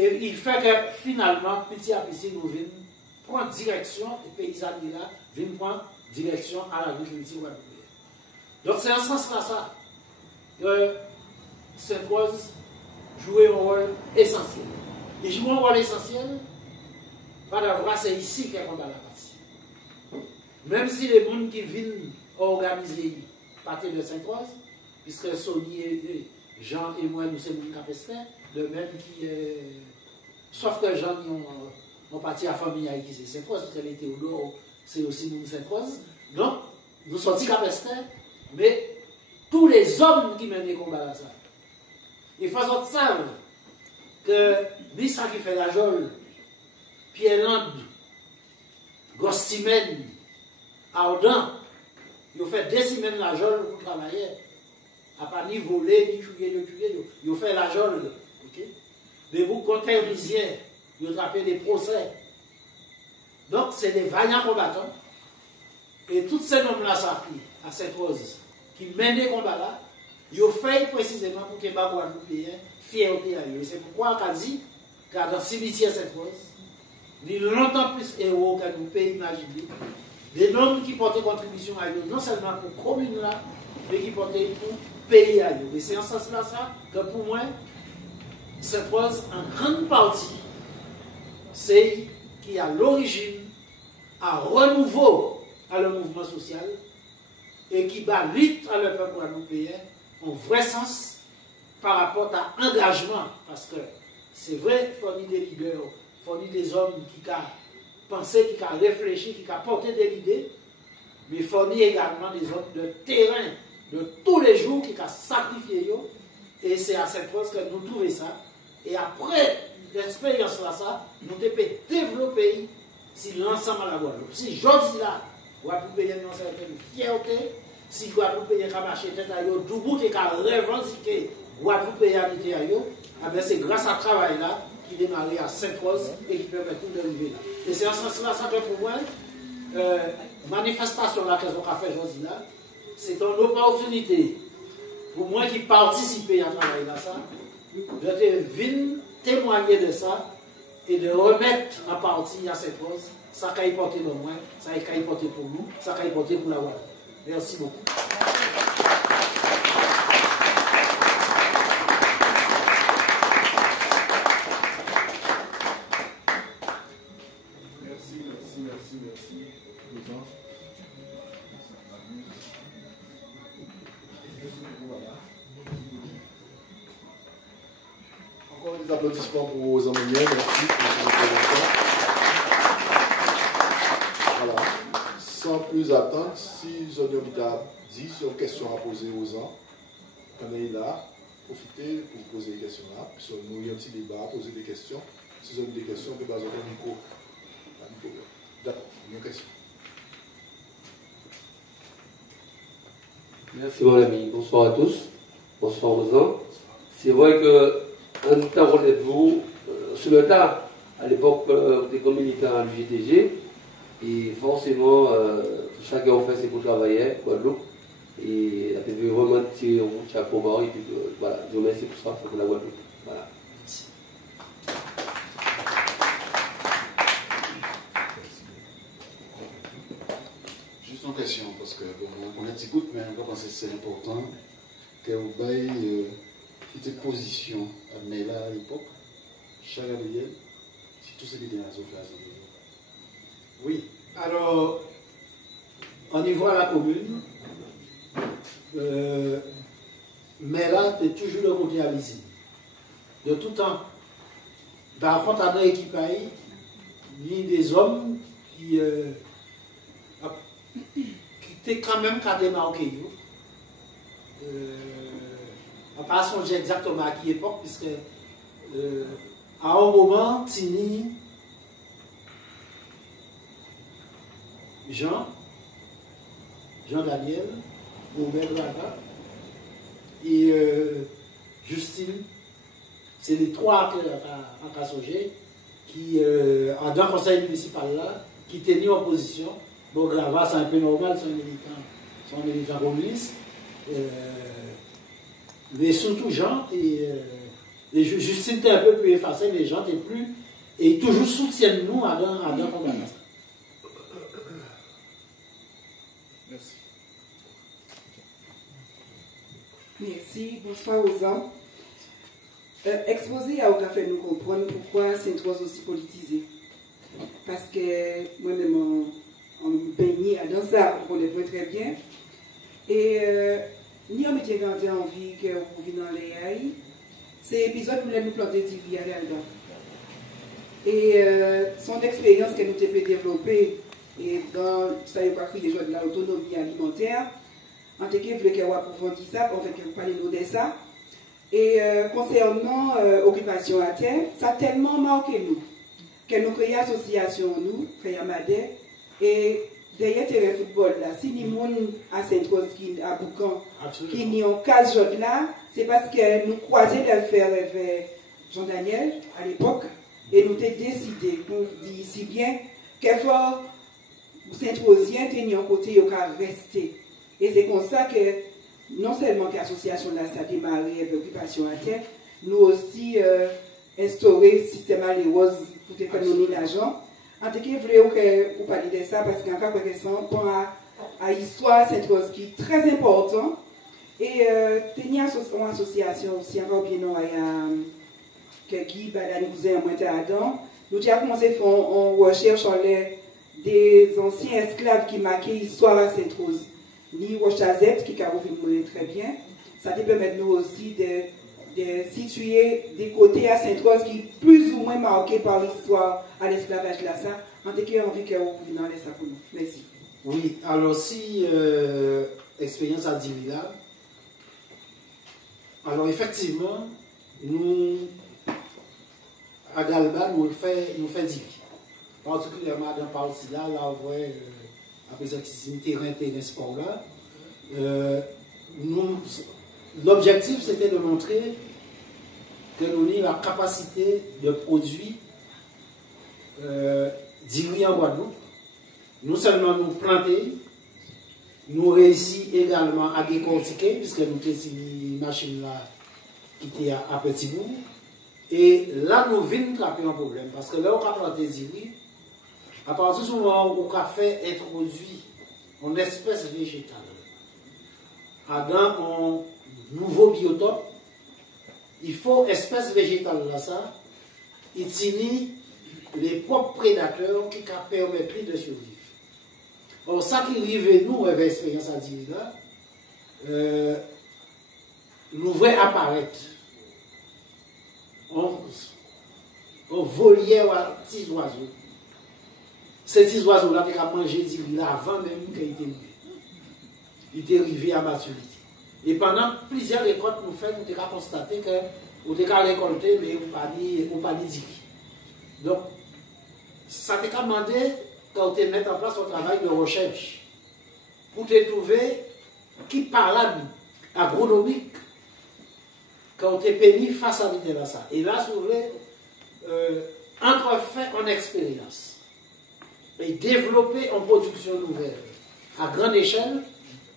Et il fait que finalement, petit à petit, nous venons prendre direction, et paysannes là, viennent prendre direction à l'agriculture guadeloupéenne. Donc c'est en ce sens-là ça, que Sainte-Rose joue un rôle essentiel. Il joue un rôle essentiel, pas d'avoir, c'est ici qu'on va la partie. Même si les gens qui viennent organiser partie de Sainte-Rose, puisque Sony et Jean et moi, nous sommes des capestins, de même qui. Sauf que Jean, ont parti à la famille qui c'est Sainte-Rose, parce qu'elle était au nord, c'est aussi nous Sainte-Rose. Donc, nous sommes capestins, mais tous les hommes qui mènent les combats là, ça. Il faut que savent que Bissa qui fait la Jole, Pierre-Land, Gostimène, Ardan, ils ont fait 2 semaines la Jole pour travailler. À pas ni voler, ni tuer, ils ont fait la Jole. Okay? Mais vous, contre les Risiens, ils ont attrapé des procès. Donc, c'est des vaillants combattants. Et tous ces hommes-là, ça à Sainte-Rose, qui mènent des combats-là, ils ont fait précisément pour que les Guadeloupéens fierté à eux. C'est pourquoi on a dit, car dans le cimetière Sainte-Rose, il y a longtemps plus héros que nous pays imaginés. Des hommes qui portent contribution à eux, non seulement pour la commune là, mais qui portent pour le pays à eux. Et c'est en ce sens-là ça, que pour moi, Sainte-Rose, en grande partie, c'est qui a l'origine à renouveau à le mouvement social et qui bat lutte à le peuple guadeloupéen en vrai sens par rapport à engagement. Parce que c'est vrai, fournir des leaders, fournir des hommes qui ont pensé, qui ont réfléchi, qui ont porté des idées, mais fournir également des hommes de terrain de tous les jours qui ont sacrifié. Et c'est à cette cause que nous trouvons ça. Et après l'expérience là, ça, nous devons développer si l'ensemble à la Guadeloupe. Si j'ose là, Guadeloupe a une certaine fierté, si Guadeloupe a marché tête à eux, tout bout et a revendiqué Guadeloupe a habité à eux, c'est grâce à ce travail-là qui démarre à Sainte-Rose et qui permet tout d'arriver là. Et c'est en ce sens-là, ça que pour moi, manifestation là que nous avons fait aujourd'hui là, c'est une opportunité pour moi qui participe à travailler là, ça, de venir témoigner de ça et de remettre en partie à cette cause, ça qu'a porté pour moi, ça qu'a porté pour nous, ça qu'a porté pour la Guadeloupe. Merci beaucoup. Merci. Encore des applaudissements pour vos amis. Merci pour votre intervention. Voilà. Sans plus attendre, si Zoniobita dit sur une question à poser aux gens, on est là, profitez pour vous poser des questions là. Puis nous avons un petit débat, poser des questions. Si vous avez des questions, vous pouvez baser un micro. D'accord, une question. Merci mon ami, bonsoir à tous, bonsoir aux gens. C'est vrai que un temps rendez-vous sur le tas, à l'époque des communautés à l'UGTG, et forcément tout ça qu'on fait c'est pour travailler, Guadeloupe, et la TV vraiment tiré au chapeau bas, et puis voilà, je vous remercie pour ça, pour la Guadeloupe. Voilà. Juste une question, parce que bon, on a dit mais on pense que c'est important que vous ayez cette position à Mela à l'époque, chaque année, si tout ce qui est dans la zone. Oui, alors, au niveau de la commune, Mela est toujours le côté à l'usine. De tout temps. Par contre, dans l'équipe, il y a des hommes qui étaient quand même démarqués. On ne va pas songer exactement à quelle époque, puisque à un moment, Tini, Jean Daniel, Robert Lava et Justine, c'est les trois à songer qui, dans le conseil municipal là, qui tenaient en position. Bon, Grava, c'est un peu normal, c'est un militant communiste. Mais surtout Jean et Et Justine était un peu plus effacée, les gens étaient plus. Et toujours soutiennent nous à dans combat. Merci. Merci, bonsoir aux gens. Exposé à vous fait nous comprendre pourquoi Sainte-Rose aussi politisé. Parce que moi-même, on baigne dans ça, on le voit très bien. Et ni on mettait grandi en vie que vous vivez dans les haïs, c'est l'épisode où nous planter des rivières là-dedans. Et son expérience que nous avons développée, et dans ça, il n'y a pas crié de l'autonomie alimentaire, en tout cas, je voulais qu'elle approfondisse ça, en fait, qu'elle parle de ça. Et concernant l'occupation à terre, ça a tellement marqué nous, que nous créons association, nous, créons Madé, et derrière terrain football là, si les gens à Sainte-Rose, à Boucan, qui n'y ont 15 jours là, c'est parce que nous croisions l'affaire avec Jean-Daniel à l'époque, et nous avons décidé, nous dit si bien, qu'il faut Sainte-Rosien tenir côté, il rester. Et c'est comme ça que, non seulement que l'association là, ça a démarré avec l'occupation à terre, nous aussi instauré le système à roses pour économiser l'argent. En tout cas, je voulais vous parler de ça parce qu'en cas de question, pour à l'histoire Sainte-Rose qui est très important. Et tenir une association aussi, encore bien non, que Guy Balanou en Montadon. Nous avons commencé à faire une recherche sur des anciens esclaves qui marquaient l'histoire à Sainte-Rose. Ni Rochazette, qui a ouvert très bien. Ça te permet nous aussi de situer des côtés à Sainte-Rose qui sont plus ou moins marqués par l'histoire à l'esclavage là. Ça, en tout cas, envie que vous dans les pour nous. Merci. Oui, alors si expérience à dire là, alors effectivement, nous, à Galba, nous fait dire. Particulièrement dans partie là, on voit après ça, terrain sport là. L'objectif c'était de montrer que nous avons la capacité de produire du riz en Guadeloupe. Non seulement nous planter, nous réussissons également à décortiquer, puisque nous avons une machine là qui était à petit bout. Et là, nous venons taper un problème, parce que là, on a planté du riz. À partir du moment où on a fait introduire une espèce végétale dans un nouveau biotope, il faut espèce végétale là ça, utilise les propres prédateurs qui permettent de survivre. Alors ça qui arrive nous avec l'expérience à dire là, nous voyons apparaître un volière à petits oiseaux. Ces petits oiseaux-là, ils ont mangé du riz avant même qu'il était mûr. Il était arrivé à maturité. Et pendant plusieurs récoltes, nous avons constaté que nous avons récolté, mais on pas dit. Donc, ça t'a demandé quand tu mets en place un travail de recherche pour te trouver qui parle agronomique quand tu es pénis face à l'idée de ça. Et là, souvent, entrefait en expérience et développer en production nouvelle à grande échelle,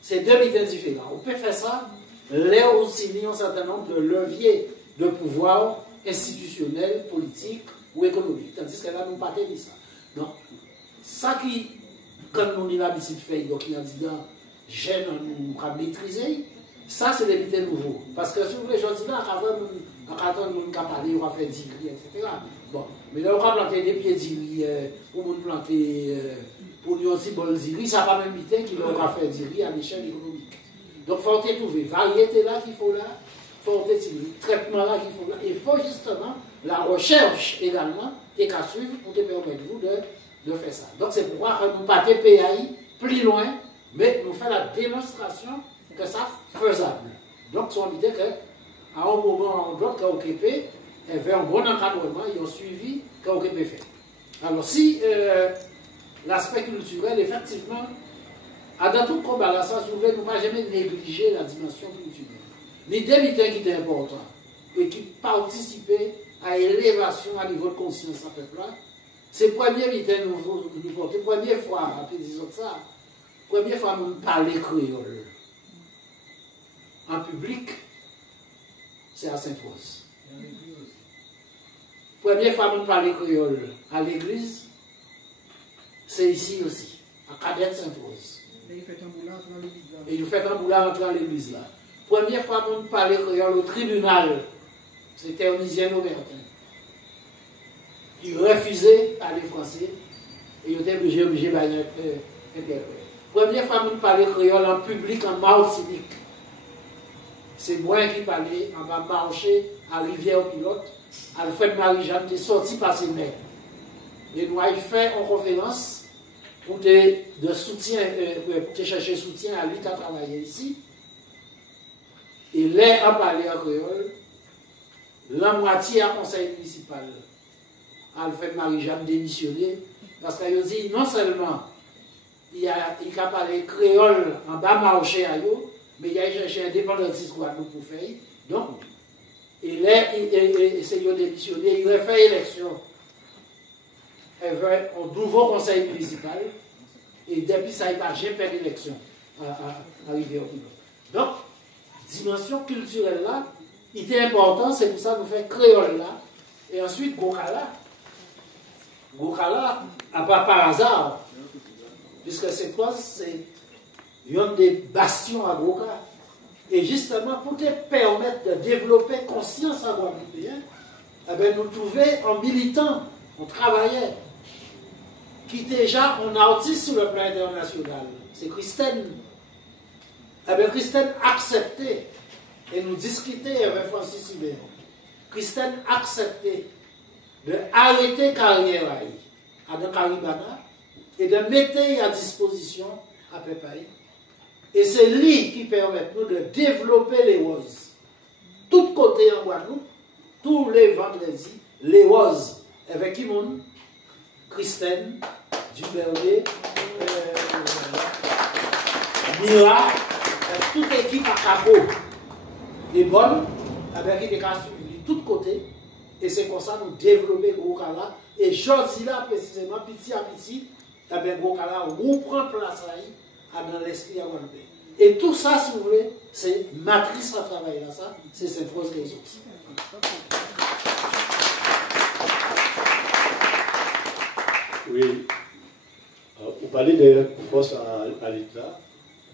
c'est deux méthodes différentes. On peut faire ça, là aussi, il y a un certain nombre de leviers de pouvoir institutionnel, politique ou économique. Tandis que là, nous ne pas dit ça. Donc, ça qui, quand nous avons l'habitude de faire, donc il y a dit, gêne, nous avons maîtrisé, ça c'est des méthodes nouveaux. Parce que si vous voulez, je dis là, avant, nous avons parlé, on va faire 10 gris, etc. Bon, mais là, on va planter des pieds d'iri, pour nous planter, pour nous aussi bon d'iri, ça va même vite qu'il va faire d'iri à l'échelle économique. Donc, il faut trouver variété là qu'il faut là, il faut trouver traitement là qu'il faut là, et il faut justement la recherche également, et qu'à suivre pour te permettre vous de faire ça. Donc, c'est pourquoi nous pas PAI plus loin, mais nous faisons la démonstration que ça est faisable. Donc, c'est l'idée qu'à un moment ou d'autre, quand OKP avait un bon encadrement, ils ont suivi quand OKP fait. Alors, si l'aspect culturel, effectivement, dans tout combat là, ça souvent, nous ne pas jamais négliger la dimension culturelle. L'idée qui était importante et qui participait à l'élévation à niveau de conscience à peuple là, c'est la première idée nous porter, première fois, après disons ça, première fois nous parler créole en public, c'est à Sainte-Rose. Première fois que nous parlons créole à l'église, c'est ici aussi, à Cadette Sainte-Rose. Et il fait un boulot entre l'église là. Et il fait un boulot entre l'église là. Première fois que nous parlons créole au tribunal, c'était Onisien Aubertin. Il refusait de parler français et il était obligé de parler interprète. Première fois que nous parlons créole en public en Martinique, c'est moi qui parlais en bas marché à Rivière-Pilote. Alfred Marie-Jeanne est sorti par ses mains. Et nous avons fait une conférence pour de soutien, pour chercher soutien à lui qui a travaillé ici. Et là, a parlé en créole, la moitié à conseil municipal. Alfred Marie-Jeanne démissionné parce qu'il a dit non seulement il a parlé créole en bas marché à eux, mais il a cherché indépendantiste pour faire. Donc, et là, c'est démissionné, il a fait élection. Il avait un nouveau conseil municipal et depuis ça, il n'a jamais perdu l'élection à Rivière-Pilote. Donc, dimension culturelle là, il était important, c'est pour ça que nous faisons créole là, et ensuite Gokala. Gokala, à part par hasard, puisque c'est quoi? C'est un des bastions à Gokala. Et justement, pour te permettre de développer conscience à Guadeloupéen, eh bien, nous trouvions en militant, on travaillait, qui déjà un artiste sur le plan international. C'est Christine. Eh bien, Christine acceptait, et nous discutait avec Francis Hubert. Christine acceptait de arrêter carrière à Caribana et de mettre à disposition à Pépaï. Et c'est lui qui permet nous de développer les roses. Tout côté en Guadeloupe, tous les vendredis, les roses. Avec qui mon Christine, Duberger, Mira, toute équipe à Cabo, les bonnes, avec qui des cas suivis, tout côté. Et c'est comme ça que nous développons Gokala. Et aujourd'hui là, précisément, petit à petit, Gokala reprend place dans l'esprit à Guadeloupe. Et tout ça, si vous voulez, c'est matrice à travailler là, ça, c'est cette grosse ressource. Oui. Vous parlez de force à l'État,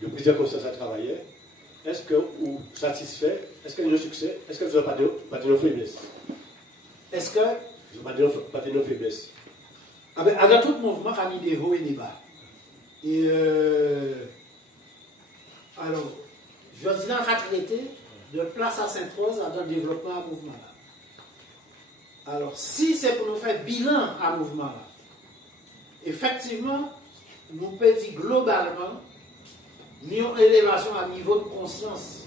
de plusieurs consciences à travailler. Est-ce que vous satisfait? Est-ce que le succès? Est-ce que vous n'avez pas de faiblesse? Est-ce que vous n'avez pas de faiblesse? Dans tout mouvement, il y a des hauts et des bas. Et alors, je dis là, on a traité de place à Sainte-Rose dans le développement à mouvement là. Alors, si c'est pour nous faire bilan à mouvement là, effectivement, nous pouvons dire globalement, nous avons une élévation à niveau de conscience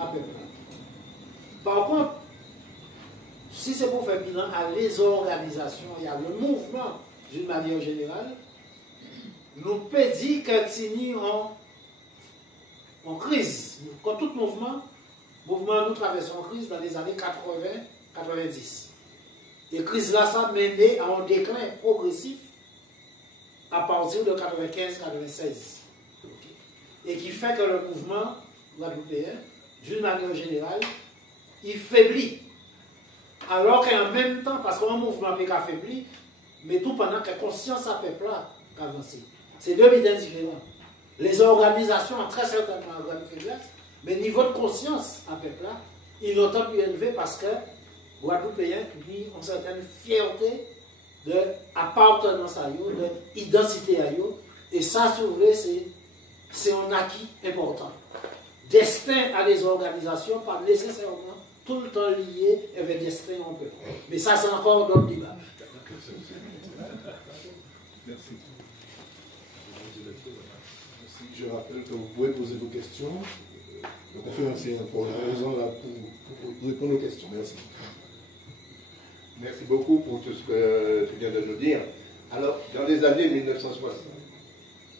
à peu près. Par contre, si c'est pour faire bilan à les organisations, il y a le mouvement d'une manière générale, nous pouvons dire que nous en crise. Quand tout mouvement, nous traversons en crise dans les années 80-90. Et crise là, ça menait à un déclin progressif à partir de 95-96. Et qui fait que le mouvement guadeloupéen, d'une manière générale, il faiblit. Alors qu'en même temps, parce qu'un mouvement peut affaiblir, mais tout pendant que la conscience à peuple là avance. C'est deux bidons différents. Les organisations ont très certainement une grande faiblesse, mais le niveau de conscience à peuple là, il est autant plus élevé parce que les Guadeloupéens ont une certaine fierté d'appartenance à eux, d'identité à eux, et ça, si vous voulez, c'est un acquis important. Destin à des organisations, pas nécessairement tout le temps lié avec destin en peuple. Mais ça, c'est encore d'autres débats. Merci. Je rappelle que vous pouvez poser vos questions. Le conférencier a encore la raison là pour répondre aux questions. Merci. Merci beaucoup pour tout ce que tu viens de nous dire. Alors, dans les années 1960,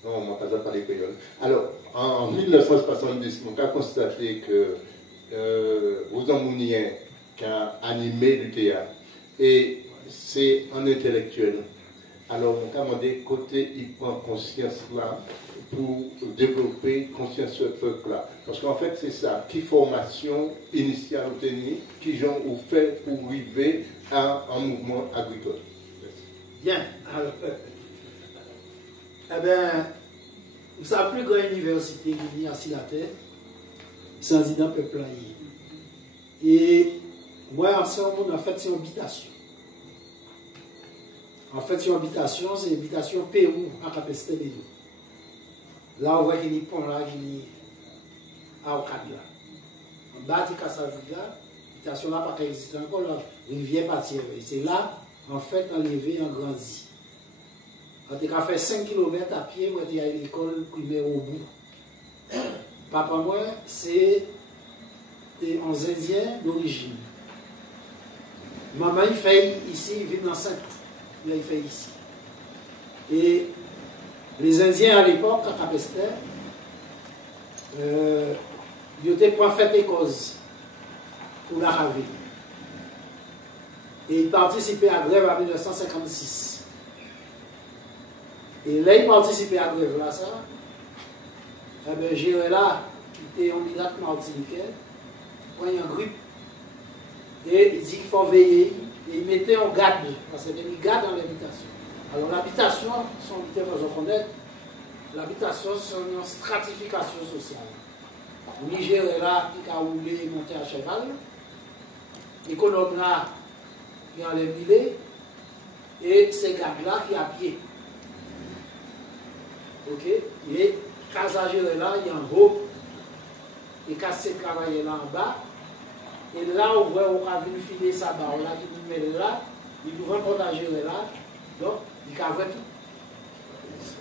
non, on ne m'a pas parlé créole. Alors, en 1970, on a constaté que Rosan Mounien qui a animé du théâtre, et c'est un intellectuel. Alors, on a demandé côté, il prend conscience là pour développer conscience sur le peuple là. Parce qu'en fait, c'est ça, qui formation initiale obtenue, qui gens ont fait pour arriver à un mouvement agricole. Bien, alors, eh bien, c'est la plus grande université qui vient à Silater, c'est un résident peuple là. Et moi, en ce moment, en fait, c'est une habitation. En fait, c'est une habitation, c'est une habitation Pérou à Capesté Bédou. Là, on voit qu'il y a des ponts là, il y a un cadre là. En bas, il y a l'habitation là, pas existe encore, la rivière partie. C'est là, en fait, enlevé, en grandi. On a fait 5 km à pied, moi, il y a une école primaire au bout. Papa, moi, c'est un Indien d'origine. Maman, il fait ici, il vit dans 5 ans. Là, il fait ici. Et les Indiens à l'époque, à Capester, ils étaient pas fait des causes pour la raver. Et ils participaient à la grève en 1956. Et là, ils participaient à la grève là, ça. Eh bien, j'ai là, qui était un militaire martiniquais, il y a un grippe. Et il dit qu'il faut veiller. Et il mettait en garde, parce qu'il y a des gardes dans l'habitation. Alors l'habitation, si on veut reconnaître, l'habitation c'est une stratification sociale. Le Niger est là, qui a roulé et monté à cheval. L'économe là, qui a les milés. Et ces gardes-là qui a pied. Ok? Les casagers là, il y a un haut. Et cassé travailler là en bas. Et là, on voit qu'on a vu filer sa barre là, qui nous met là, il nous voit partager là, donc il a vu tout.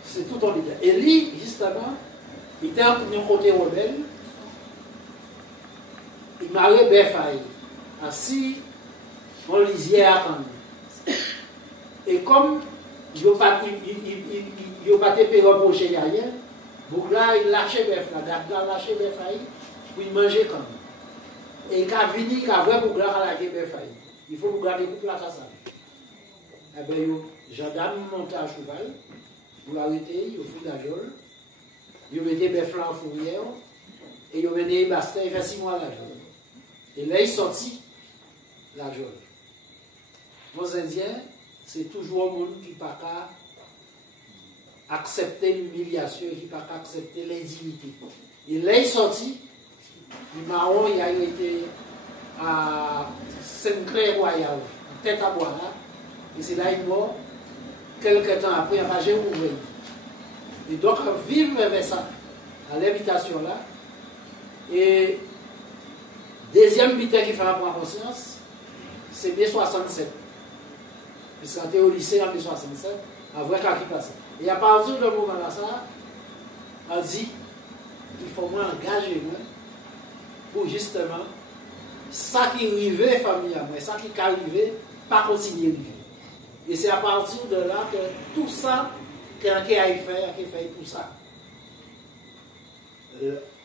C'est tout en détail. Et lui, justement, il était un côté rebelle, il mariait Berfaï, assis, on lisait à Cannes. Et comme il n'a pas été reproché derrière, donc là, il lâchait Berfaï, là, lâchait Berfaï, pour il mangeait Cannes. Et quand il vient, quand il pour la failli. Il faut garder pour la casse. Eh bien, les gendarmes montent à cheval, pour l'arrêter, ils font la geôle, ils mettent des bœufs en fourrière, et ils mettaient des bastins, il fait 6 mois la geôle. Et là, ils sortent la geôle. Les Indiens, c'est toujours un monde qui n'a pas accepter l'humiliation, qui n'a pas accepter l'indignité. Et là, ils sortent. Le marron, il a été à Saint-Clair-Royal, en tête à bois, et c'est là qu'il est mort. Quelques temps après, il a pas ouvert. Et donc, vivre avec ça, à l'habitation là. Et deuxième butin qui fait prendre conscience, c'est mai 67. Il s'était au lycée en mai 67, avec quoi qui passait. Et à partir de ce moment-là, ça, on dit qu'il faut moi engager moi. Pour justement, ça qui arrivait, famille à moi, ça qui arrivait, pas continuer à vivre. Et c'est à partir de là que tout ça, quelqu'un a fait tout ça.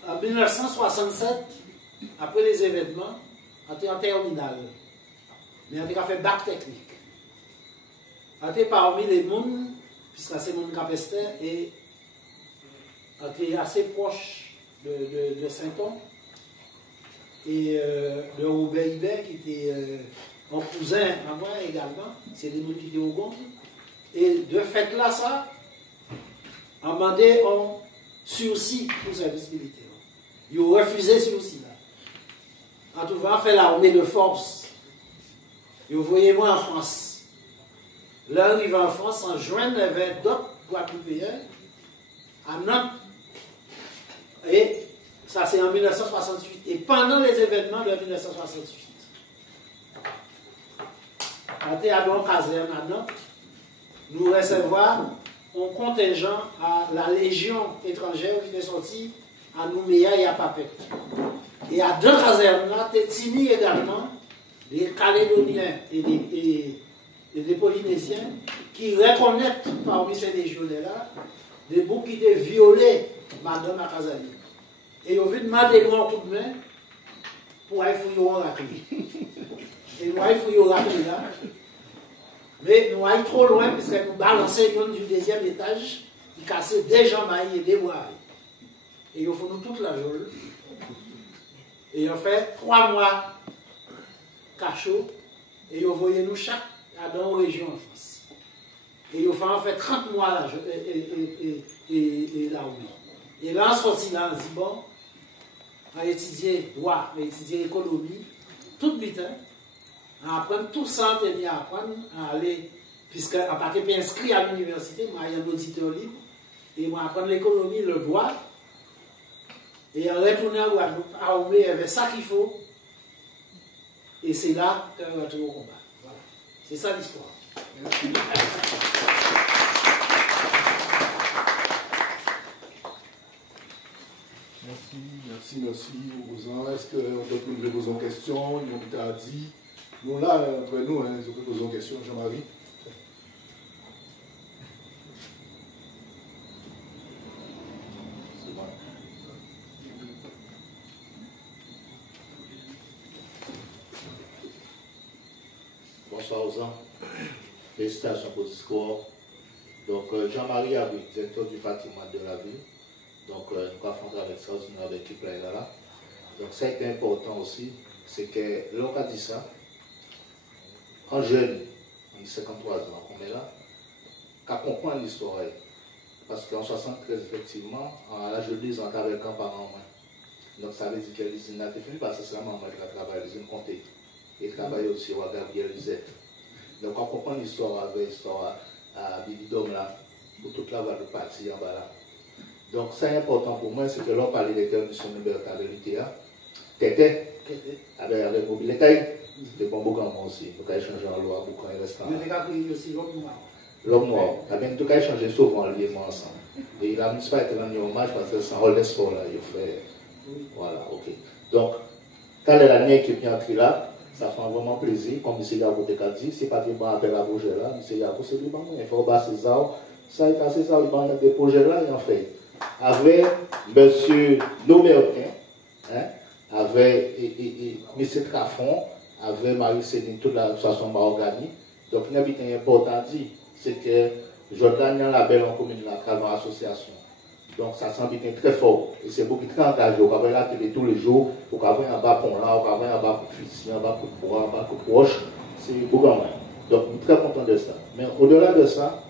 En 1967, après les événements, on était en terminale. Mais on a fait bac technique. On était parmi les mondes, puisque c'est mon Capester, et on était assez proche de Saint-On. Et de Robert Hibert, qui était un cousin à moi également, c'est des gens qui étaient au Gonde. Et de fait là, ça, on demandé un sursis pour service militaire. Ils ont refusé ce sursis là. En tout cas, fait l'armée de force. Ils ont envoyé moi en France. Là, arrivé en France, en juin, il y avait d'autres Guadeloupéens à Nantes. Et ça, c'est en 1968. Et pendant les événements de 1968, on était à notre caserne à Nantes, nous recevons un contingent à la Légion étrangère qui est sortie à Nouméa et à Papet. Et à deux casernes là, Tétini également, des Calédoniens et des Polynésiens qui reconnaissent parmi ces légionnaires-là des bouts qui étaient violés Madame Akazali. Et ils ont vu demander nous en coup de main pour aller fouiller au raclé. Et nous allons fouiller au raclé là. Mais nous allons trop loin parce que nous balançons du deuxième étage, qui cassait des jambes et des bois. Et il faut nous toute la journée. Et on fait 3 mois cachot. Et ils voyez nous chaque dans une région en France. Et ils font en fait 30 mois là, et là où. Et là, on sortit là, on dit bon, on a étudié droit, on a étudié économie, tout vite, hein. On apprend tout ça, on a apprendre à aller, puisque à partir de inscrit à l'université, moi, il y a un auditeur libre, et moi, apprendre l'économie, le droit, et on retourne à Guadeloupe, à oublier, il y avait ça qu'il faut, et c'est là qu'on va trouver au combat. Voilà. C'est ça l'histoire. Merci, opposants. Est-ce que d'autres nous poser une question? Nous avons dit. Nous là, entre nous, hein, nous poser une question, Jean-Marie. Bonsoir aux gens. Félicitations pour le discours. Donc, Jean-Marie Abri, directeur du patrimoine de la ville. Donc, nous avons fait un travail extraordinaire avec l'équipe là. Donc, ça a été important aussi, c'est que l'on a dit ça, un jeune, en 53 ans, qu'on est là, qu'à comprendre l'histoire. Parce qu'en 73, effectivement, à l'âge de 10 ans, on avait un parent en main. Donc, ça veut dire que l'usine a été finie parce que c'est la maman qui a travaillé, l'usine comptée. Et travaille aussi à Gabriel Lisette. Donc, on comprend l'histoire avec l'histoire à Bibi Dom là, pour toute la voie de partie en bas là. Donc, ça est important pour moi, c'est que l'on parlait des termes de son liberté de l'UTA. Tété, avec Mobile Taille, c'était bon beaucoup aussi. Donc, il a échangé en loi, beaucoup en restaurant. Mais aussi l'homme noir. L'homme noir. En tout cas, il a échangé souvent liément ensemble. Et la municipalité a été rendu hommage parce que c'est un rôle d'espoir là. Il fait. Voilà, ok. Donc, quand elle a une équipe qui est là, ça fait vraiment plaisir, comme M. Yabou a dit, c'est pas qu'il appelle à projet là, M. Yabou c'est lui, il faut bas ses arbres, ça il a assez ça, il a des projets là, il en fait. Avec M. Noméotin, hein, avec M. Trafon, avec Marie-Céline, toute la façon organique. Donc, il y a un important à dire, c'est que Jordan a un label en commune là, à travers l'association. Donc ça semble bien très fort. Et c'est beaucoup très engagé. On va la télé tous les jours. On va avoir un bas pont là, on va avoir un bas coup de fusil, un bas coup de bois, un bas coup de roche. C'est beaucoup en moins. Donc je suis très content de ça. Mais au-delà de ça,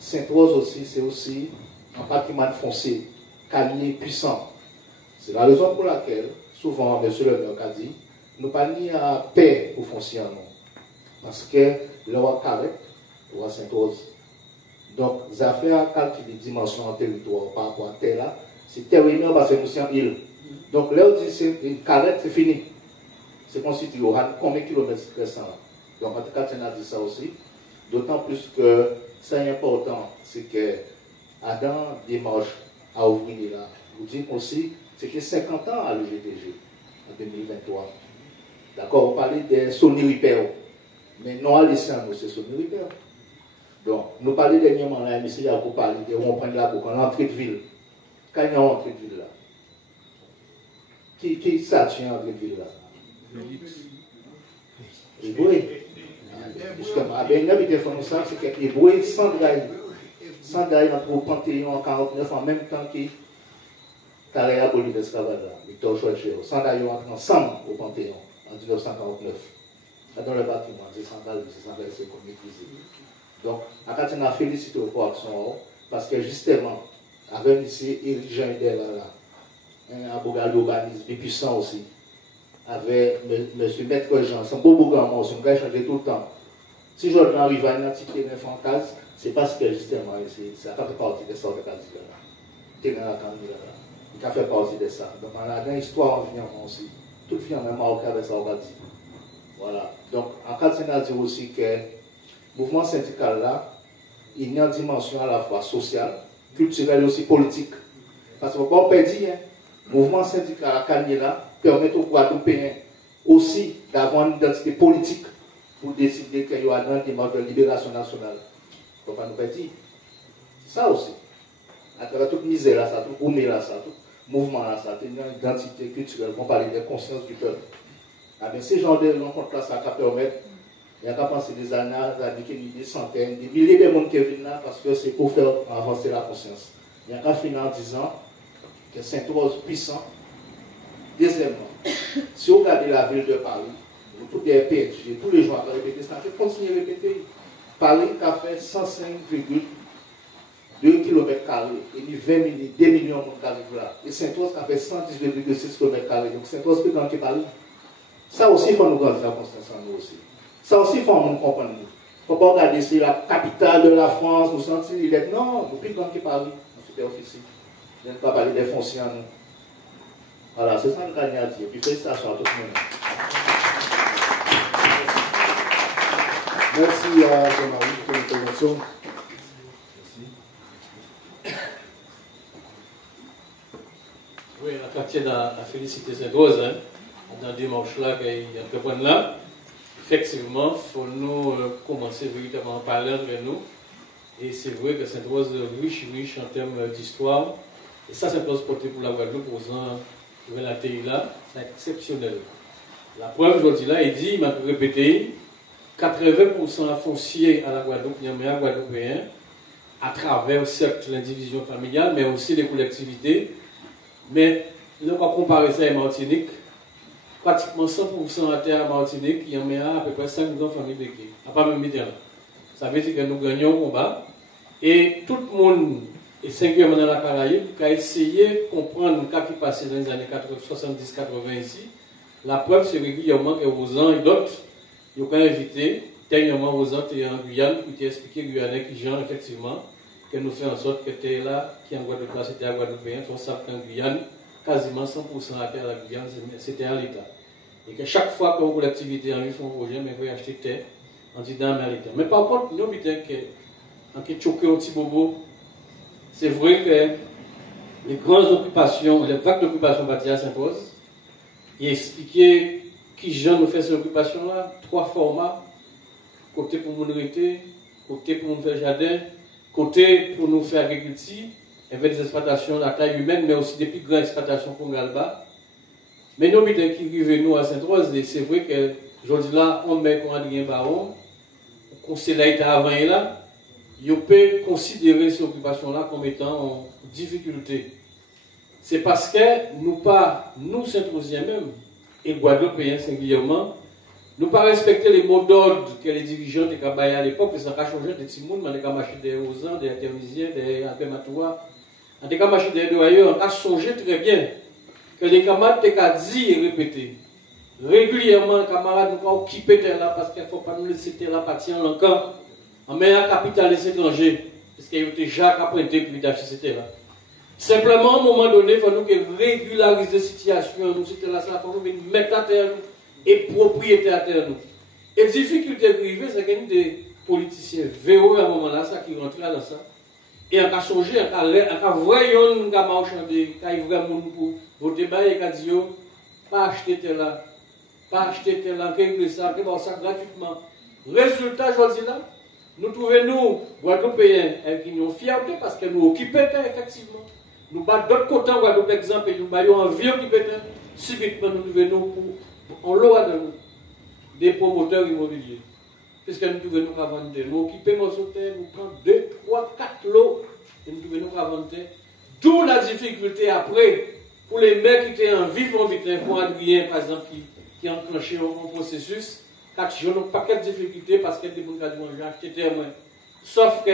Sainte-Rose aussi, c'est aussi un patrimoine foncier, qualier, puissant. C'est la raison pour laquelle, souvent, M. le maire a dit, nous pas ni à paix pour foncier en nous. Parce que le roi Calais, le roi Sainte-Rose, donc, ça fait un calcul de dimension en territoire par rapport à terre là. C'est terrible parce que nous sommes en île. Donc, là, on dit c'est une carrette, c'est fini. C'est constitué. On a combien de kilomètres restant là. Donc, en tout cas, tu as dit ça aussi. D'autant plus que c'est important, c'est que Adam démarche à ouvrir là. Vous dites aussi, c'est que 50 ans à l'UGTG en 2023. D'accord, on parlait de Sony Repair. Mais non, à l'essence, c'est Sony Repair. Donc, nous parlons dernièrement, là, M. Yabou parler de où on prend la boucle, en entrée de ville. Quand il y a une entrée de ville là, qui s'attient en entrée de ville là? Éboué. Justement, il y a des fois, c'est que Éboué, sans graille entre au Panthéon en 49 en même temps qu'il y a aboli l'esclavage là, Victor Chouet-Chéo. Sans graille entre ensemble au Panthéon en 1949. Dans le bâtiment, c'est sans graille, c'est comme maîtrisé. Donc, à quand on a félicité au port parce que justement, avec M. Éric Jean là, un avocat l'organisme puissant aussi, avec M. Maître Jean, c'est un beau gouvernement aussi, on va changer tout le temps. Si je arrive à identifier les enfants en case, c'est parce que justement, ça fait partie de ça que tu as dit là. Il fait partie de ça. Donc, on a une histoire environnement aussi. Tout le film même Marocain avec ça, on va dire. Voilà. Donc, en cas on a dit aussi que le mouvement syndical là, il y a une dimension à la fois sociale, culturelle et aussi politique. Parce qu'on ne peut pas dire, le mouvement syndical à Kanye là permet aux Guadeloupéens aussi d'avoir une identité politique pour décider qu'il y a une démarche de libération nationale. On ne peut pas dire. C'est ça aussi. À travers toute misère là, ça, tout gourmet là, ça, tout mouvement là, ça, une identité culturelle, on parle de conscience du peuple. Ah bien, ces gens de rencontres là, ça va permettre Il y a qu'à penser des années, des centaines, des milliers de monde qui viennent là parce que c'est pour faire avancer la conscience. Il y a qu'à finir en disant que Sainte-Rose puissant. Deuxièmement, si vous regardez la ville de Paris, tous les PSG, tous les gens qui ont répété ça, continuez à répéter. Paris a fait 105,2 km² et 2 millions de monde qui là. Et Sainte-Rose a fait 110,6 km². Donc Sainte-Rose peut gagner Paris. Ça aussi, il faut nous grandir la conscience en nous aussi. Ça aussi, il faut nous comprendre. Il ne faut pas regarder si la capitale de la France, nous sentir, il est non, nous plus gagner Paris, en superficie. Je ne vais pas parler des fonciers en nous. Voilà, c'est ça que je gagne à dire. Puis félicitations à tout le monde. Merci à Jean-Marie pour l'intervention. Merci. Oui, on tient à féliciter Sainte-Rose hein, dans la démarche-là qu'il y a ce point-là. Effectivement, il faut nous commencer véritablement à parler entre nous. Et c'est vrai que Sainte-Rose est riche en termes d'histoire. Et ça, c'est porté pour la Guadeloupe, aux ans de la TI là, c'est exceptionnel. La preuve, aujourd'hui là, il dit, il m'a répété, 80% foncier à la Guadeloupe, il y a un Guadeloupéen, à travers certes l'indivision familiale, mais aussi les collectivités. Mais, on va comparer ça à Martinique, pratiquement 100% à terre à Martinique, il y a à peu près 5 millions de familles de qui, à part même Méditerranée. Ça veut dire que nous gagnons au combat. Et tout le monde, et singulièrement dans la Caraïbe, qui a essayé de comprendre ce qui passait dans les années 70-80 ici. La preuve, c'est régulièrement que Rosan et d'autres, ils ont invité, dernièrement Rosan était en Guyane, pour t'expliquer Guyanais qui genre effectivement, que nous fait en sorte que tu es là, qui en Guadeloupe, c'était à Guadeloupéen, il faut savoir qu'en Guyane, quasiment 100% à terre à la Guyane, c'était à l'État. Et que chaque fois qu'une collectivité a envie de faire un projet, mais il faut acheter terre, on dit dans l'État. Mais par contre, nous, en qui choqué au petit bobo, c'est vrai que les grandes occupations, les vagues d'occupation bâties s'imposent. Il expliqué qui gens nous fait ces occupations-là, 3 formats, côté pour nous nourrir, côté pour nous faire jardin, côté pour nous faire agriculture, avec des exploitations à taille humaine, mais aussi des plus grandes exploitations pour Galba. Mais nous, qui vivons nous à Sainte-Rose, c'est vrai que aujourd'hui là, on met pour Adrien Baron, le conseil d'État avant et là, il peut considérer ces occupations-là comme étant en difficulté. C'est parce que nous Saint-Rosiens même, et Guadeloupéens singulièrement, nous pas respecter les mots d'ordre que les dirigeants de Kabaye à l'époque, ils ont changé des petits mondes, des camachés des Ozans, des Ternisiens, des Alpematoua, des camachés des Doyeurs, on a changé très bien que les camarades ont dit et répété. Régulièrement, les camarades nous ont occupé là parce qu'il ne faut pas nous laisser là partir en l'encan. En meilleur capitaliste étranger, parce qu'il y a déjà pointé pour d'acheter là. Simplement, à un moment donné, il faut nous régulariser la situation, nous c'était là, ça faut nous mettre à terre et propriété à terre nous. Et la difficulté privée, c'est qu'il y a des politiciens VO à un moment là, ça qui rentrent dans ça. Et on a changé, on a voyons, on a marchandé, on a vraiment pour voter bas et on a dit, pas acheter tel là, pas acheter tel là, on a ça gratuitement. Résultat, je dis là, nous trouvons nous, Guadeloupéens, avec une fierté parce que nous occupons effectivement. Nous battons d'autres côtés, Guadeloupe, exemple, et nous battons en vie occupée. Subitement, nous trouvons en loi de nous, des promoteurs immobiliers. Puisque nous trouvons nous vendre. Nous occupons nos hôtels, nous prenons 2, 3, 4 lots, et nous trouvons nous vendre. D'où la difficulté après, pour les mecs qui étaient en vivant, pour Adrien, par exemple, qui ont enclenché un processus. 4 jours, nous pas de difficultés parce que des gens qui ont acheté témoin. Sauf que,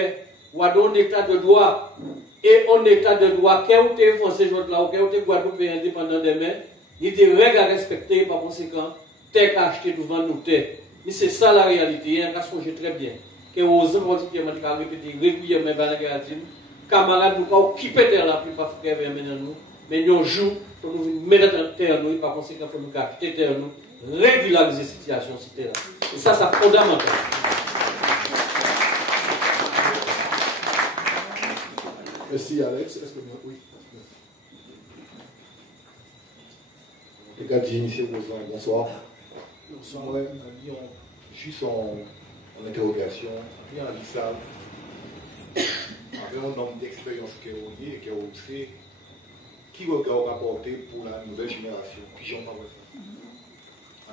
on a un état de droit, et un état de droit, quand on est français, quand on est Guadeloupe indépendant des mains, il y a des règles à respecter, par conséquent, terre qu'à acheter devant nous terre. Mais c'est ça la réalité, on a changé très bien. Que aux autres, qui ont répété régulièrement, camarades, nous pas occuper terre là, plus pas faire maintenant nous, mais nous jouons pour nous mettre en terre, nous, par conséquent, il faut nous acheter terre nous. Régulariser la situation, c'était là. Et ça, c'est fondamental. Merci Alex. Est-ce que oui. Les gars, M. Rosan, bonsoir. Bonsoir. Moi, juste en interrogation, bien à l'ISAV, avec un nombre d'expériences qu'il y a et qu'il y a aussi, qui regard rapporter pour la nouvelle génération, qui j'en parle ça.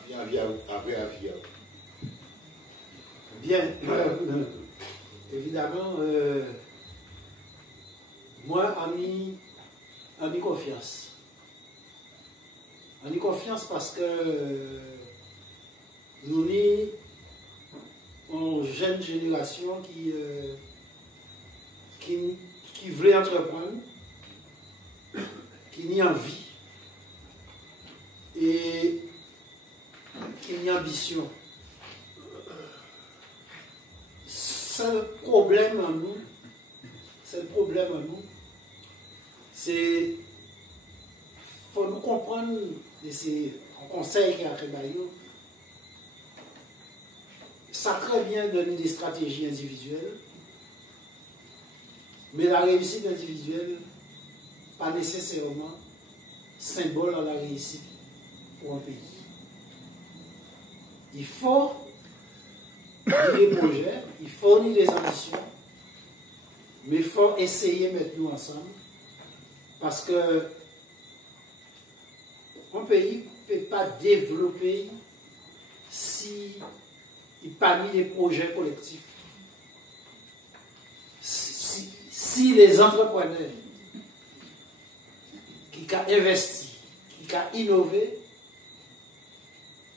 Bien avec avis. Bien, évidemment, moi, en y confiance. En y confiance parce que nous sommes une jeune génération qui veut entreprendre, qui n'y a envie et qui n'y a ambition. C'est le problème en nous, c'est faut nous comprendre, et c'est un conseil qui a fait Bayo, ça très bien donner des stratégies individuelles, mais la réussite individuelle, pas nécessairement symbole à la réussite pour un pays. Il faut des projets, il faut des ambitions, mais il faut essayer de mettre nous ensemble parce que un pays ne peut pas développer si il n'y a pas mis des projets collectifs. Si les entrepreneurs qui ont investi, qui ont innové,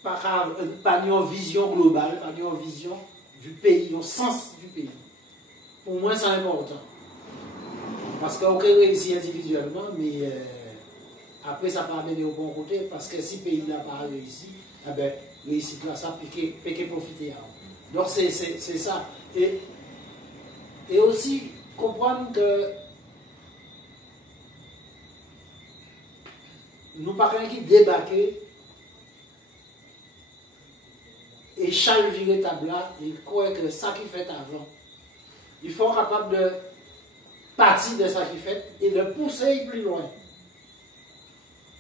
pas une vision globale, pas une vision du pays, un sens du pays. Pour moi, c'est important. Parce qu'on peut réussir individuellement, mais après, ça peut amener au bon côté, parce que si le pays n'a pas réussi, eh bien, réussite là, ça peut profiter. Donc, c'est ça. Et aussi, comprendre que nous ne pouvons pas débarquer et Charles virer tabla et croire que ça qui fait avant. Il faut être capable de partir de ça qui fait et de pousser plus loin.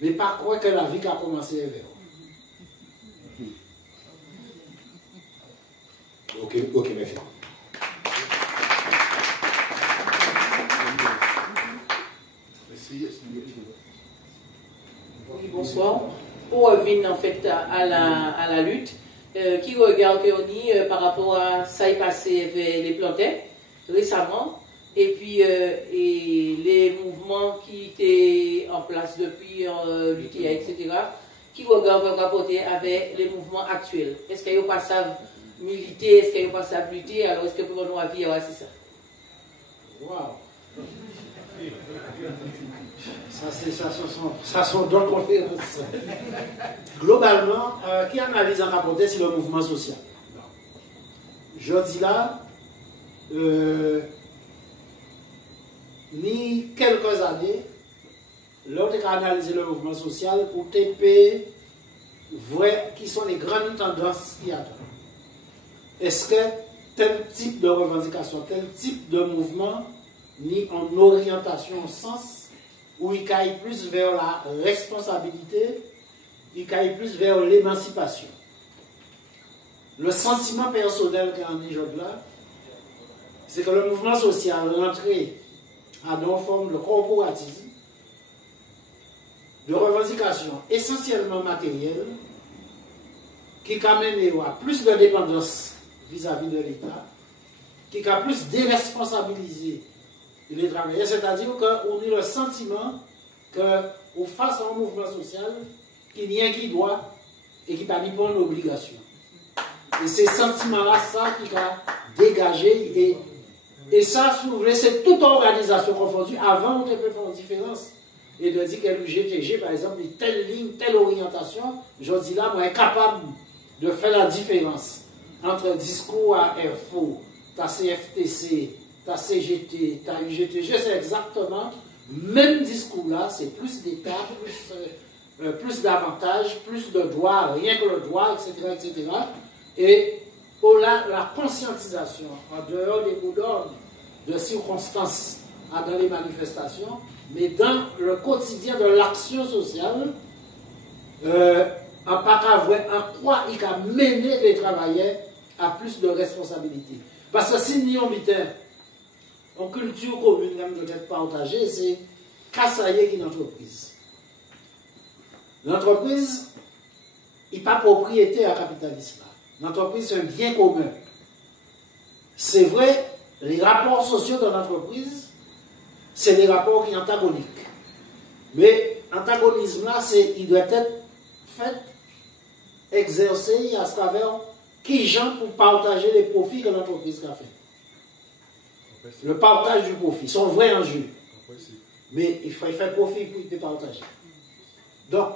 Mais pas croire que la vie a commencé vers. Ok, merci. Oui, bonsoir. Pour revenir en fait à la lutte, qui regarde par rapport à ça qui est passé vers les plantains récemment, et puis et les mouvements qui étaient en place depuis l'UTA, etc., qui regarde rapporter avec les mouvements actuels. Est-ce qu'il y a pas ça militer, est-ce qu'il y a pas ça lutter, alors est-ce que pour nous avis, c'est ça? Waouh! Ça sont d'autres conférences. Globalement, qui analyse en rapporter sur le mouvement social? Je dis là, ni quelques années, l'autre qui a analysé le mouvement social pour TP, voir qui sont les grandes tendances qu'il y a. Est-ce que tel type de revendication, tel type de mouvement, ni en orientation, en sens, où il caille plus vers la responsabilité, il caille plus vers l'émancipation. Le sentiment personnel qu'il y a en là, c'est que le mouvement social rentré à une forme de corporatisme, de revendication essentiellement matérielle, qui a mené à plus de dépendance vis-à-vis de l'État, qui a plus déresponsabilisé les travailleurs, c'est-à-dire qu'on a le sentiment que face à un mouvement social, qu'il n'y a qui doit et qui n'a pas une obligation. Et ces sentiments-là, ça qui a dégagé, et ça, si vous voulez, c'est toute organisation confondue. Avant, on peut faire une différence. Et de dire que le GTG, par exemple, telle ligne, telle orientation, je dis là, moi, est capable de faire la différence entre discours à FO, ta CFTC, ta CGT, ta UGTG, c'est exactement le même discours là, c'est plus d'État, plus d'avantages, plus de droits, rien que le droit, etc. etc. Et pour la conscientisation, en dehors des mots d'ordre, de circonstances dans les manifestations, mais dans le quotidien de l'action sociale, en quoi il a mené les travailleurs à plus de responsabilités. Parce que si nous avons en culture commune, peut-être partagée, c'est Kassaye qui est une entreprise. L'entreprise n'est pas propriétaire à capitalisme. L'entreprise, c'est un bien commun. c'est vrai, les rapports sociaux dans l'entreprise, c'est des rapports qui sont antagoniques. Mais l'antagonisme là, il doit être fait, exercé à travers qui gens pour partager les profits que l'entreprise a fait. Le partage du profit, son vrai enjeu. Mais il faut faire profit pour le partager. Donc,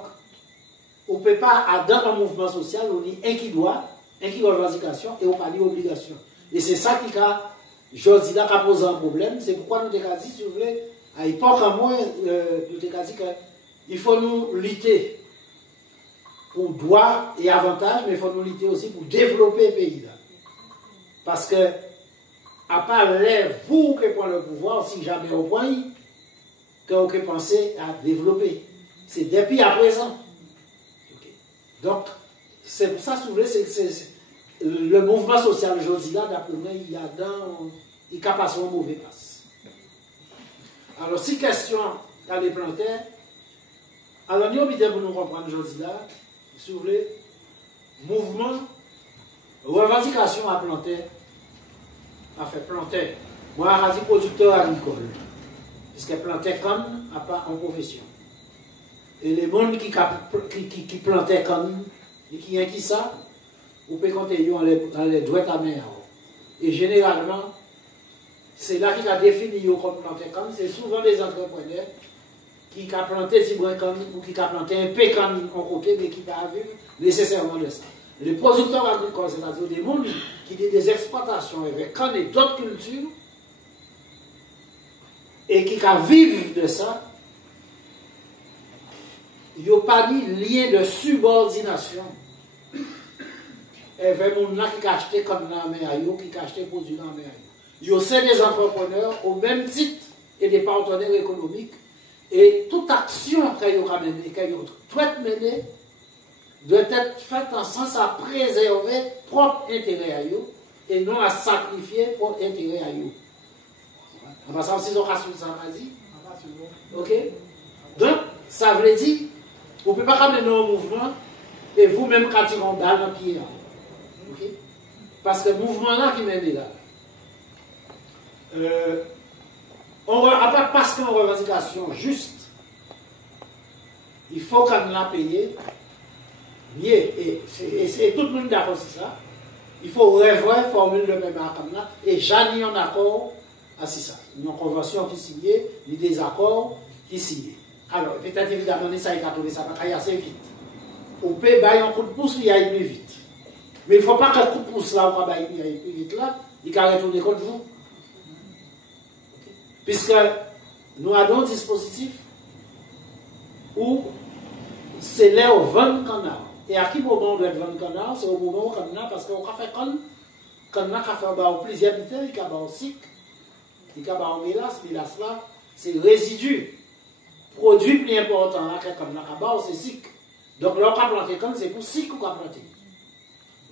on ne peut pas, dans un mouvement social, on dit un qui doit, un qui revendication et on parle d'obligation. Et c'est ça qui a, je dis là, qui a posé un problème. C'est pourquoi nous avons dit, si vous voulez, à l'époque, à moi, nous avons dit qu'il faut nous lutter pour droits et avantages, mais il faut nous lutter aussi pour développer le pays là. Parce que, à part les vous qui prenez le pouvoir, si jamais au point, que vous pensez à développer. C'est depuis à présent. Okay. Donc, c'est pour ça, si vous voulez, le mouvement social aujourd'hui là, d'après moi, il a passé un mauvais passe. Alors, si question dans les plantaires, alors nous avons pour nous comprendre aujourd'hui là, si vous voulez, mouvement, revendication à planter, a fait planter. Moi, je suis producteur agricole, puisque planter comme à part en profession. Et les gens qui plantaient comme, et qui ont qui ça, vous pouvez compter dans les droits à main. Et généralement, c'est là qu'il a défini comme planter comme, c'est souvent des entrepreneurs qui ont planté si bon comme, ou qui ont planté un peu comme en côté, mais qui ne peuvent pas vivre nécessairement de ça. Les producteurs agricoles, c'est-à-dire des gens qui ont des exploitations avec canne et d'autres cultures, et qui vivent de ça, il n'y a pas de lien de subordination avec les gens qui ont acheté comme dans la main, qui ont acheté produits dans la main. Il y a aussi des entrepreneurs au même titre et des partenaires économiques. Et toute action qu'ils ont menée doit être faite en sens à préserver propre intérêt à eux et non à sacrifier propre intérêt à eux. En passant, si on a ça, vas-y. Ok? Donc, ça veut dire, vous ne pouvez pas mener un mouvement et vous-même quand tu en balle dans le pied. Ok? Parce que le mouvement là qui mène là. Parce qu'on a une revendication juste, il faut qu'on l'a payé mieux. Et tout le monde d'accord sur ça. Il faut revoir formule de même comme là. Et j'en ai un accord à ça. Une convention qui signée, des accords qui signés. Alors, peut-être évidemment, ça a trouvé ça va assez vite. On peut bailler un coup de pouce, il y a plus vite. Mais il ne faut pas qu'un coup de pouce là, on va bailler plus vite là, il va retourner contre vous. Puisque nous avons un dispositif où c'est là où 20 canards. Et à quel moment on doit être 20 canards? C'est au moment où on a, parce qu'on a fait on a fait plusieurs minutes, il y a un cycle, il y a un mélasse là, c'est résidu. Produit plus important là, comme là, c'est cycle. Donc là, on a planté comme c'est pour cycle qu'on a planté.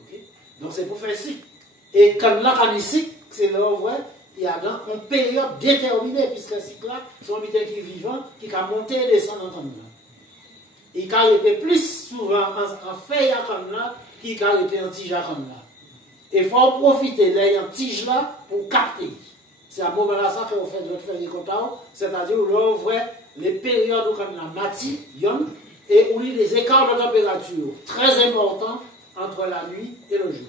Okay? Donc c'est pour faire cycle. Et comme là, quand il cycle, c'est là où il y a une période déterminée, puisque le cycle là, c'est un habitat qui est vivant, qui a monté et descendu comme là. Et qui a été plus souvent en feuille comme là, qui a été en tige comme là. Et il faut profiter de la tige là pour capter. C'est à ce moment-là ça qu'on fait d'autres feuilles de c'est-à-dire où l'on voit les périodes où comme la matière, et où il y a des écarts de température très importants entre la nuit et le jour.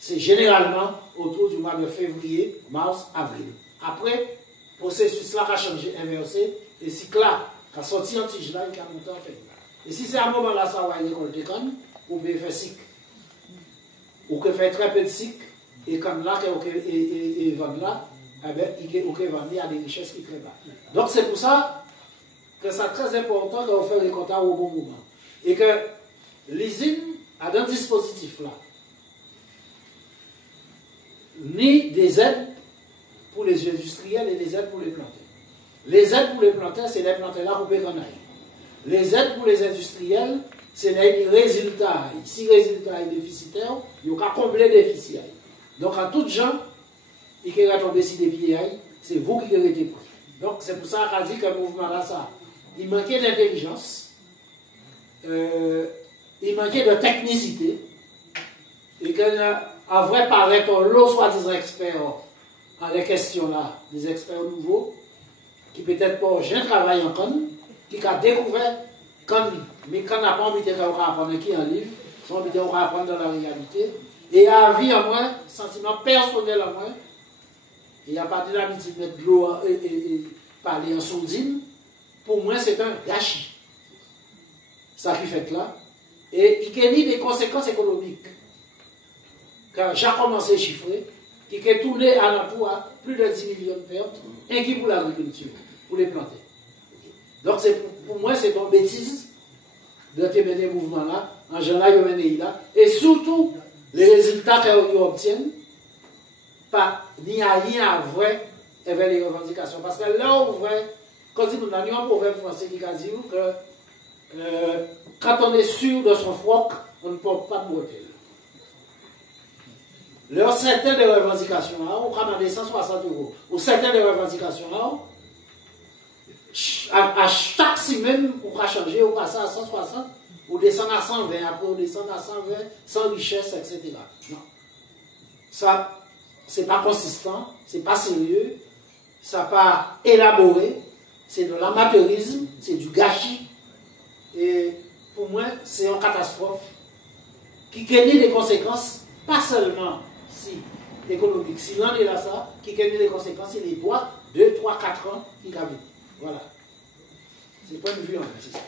C'est généralement autour du mois de février, mars, avril. Après, le processus là a changé, inversé, et cycle là, qui a sorti en tige là, il a monté en feuille. Et si c'est à ce moment-là, ça va récolter comme, ou bien faire cycle. Ou que faire très peu de cycle, et comme là, et vendre là, eh bien, il vendre à des richesses qui sont très bas. Donc c'est pour ça que c'est très important qu'on fait les comptes au bon moment. Et que l'usine a un dispositif là. Ni des aides pour les industriels et des aides pour les plantaires. Les aides pour les plantaires, c'est les plantaires là qu'on peut qu'on aille. Les aides pour les industriels, c'est les résultats. Si le résultat est déficitaire, il y a combler le déficit. Donc, à tout gens, il qui va tomber sur des pieds, c'est vous qui avez été pris. Donc, c'est pour ça qu'on a dit que le mouvement là, ça, il manquait d'intelligence, il manquait de technicité, et qu'en à vrai paraître l'eau soi-disant expert en les questions là, des experts nouveaux, qui peut-être pas j'ai travaillé en con, qui a découvert quand, mais quand on n'a pas envie de apprendre qui en livre, on a envie de apprendre dans la réalité, et à vie en moins, sentiment personnel en moins, il n'y a pas de l'habitude de mettre de l'eau et parler en sourdine, pour moi c'est un gâchis. Ça qui fait là, et il y a des conséquences économiques. Car j'ai commencé à chiffrer, qui est tourné à l'emploi plus de 10 millions de pertes, et qui pour l'agriculture, pour les planter. Donc pour moi, c'est une bêtise de mener des mouvements-là, en général, ils mener là, et surtout, les résultats qu'ils obtiennent, ni à rien à vrai avec les revendications. Parce que là, on voit, quand nous avons un proverbe français qui dit que quand on est sûr de son froc, on ne porte pas de bretelles. Leur certaines des revendications là, on prend des 160 €. Ou certaines des revendications là, à chaque semaine, on va changer, on passe à 160, ou descendre à 120, après on descend à 120, sans richesse, etc. Non. Ça, c'est pas consistant, c'est pas sérieux, ça pas élaboré, c'est de l'amateurisme, c'est du gâchis. Et pour moi, c'est une catastrophe qui connaît des conséquences, pas seulement si économiques, si l'on est là ça, qui connaît des conséquences, c'est les doigts 2, 3, 4 ans qui gagnent. Voilà. C'est le point de vue en fait, c'est ça.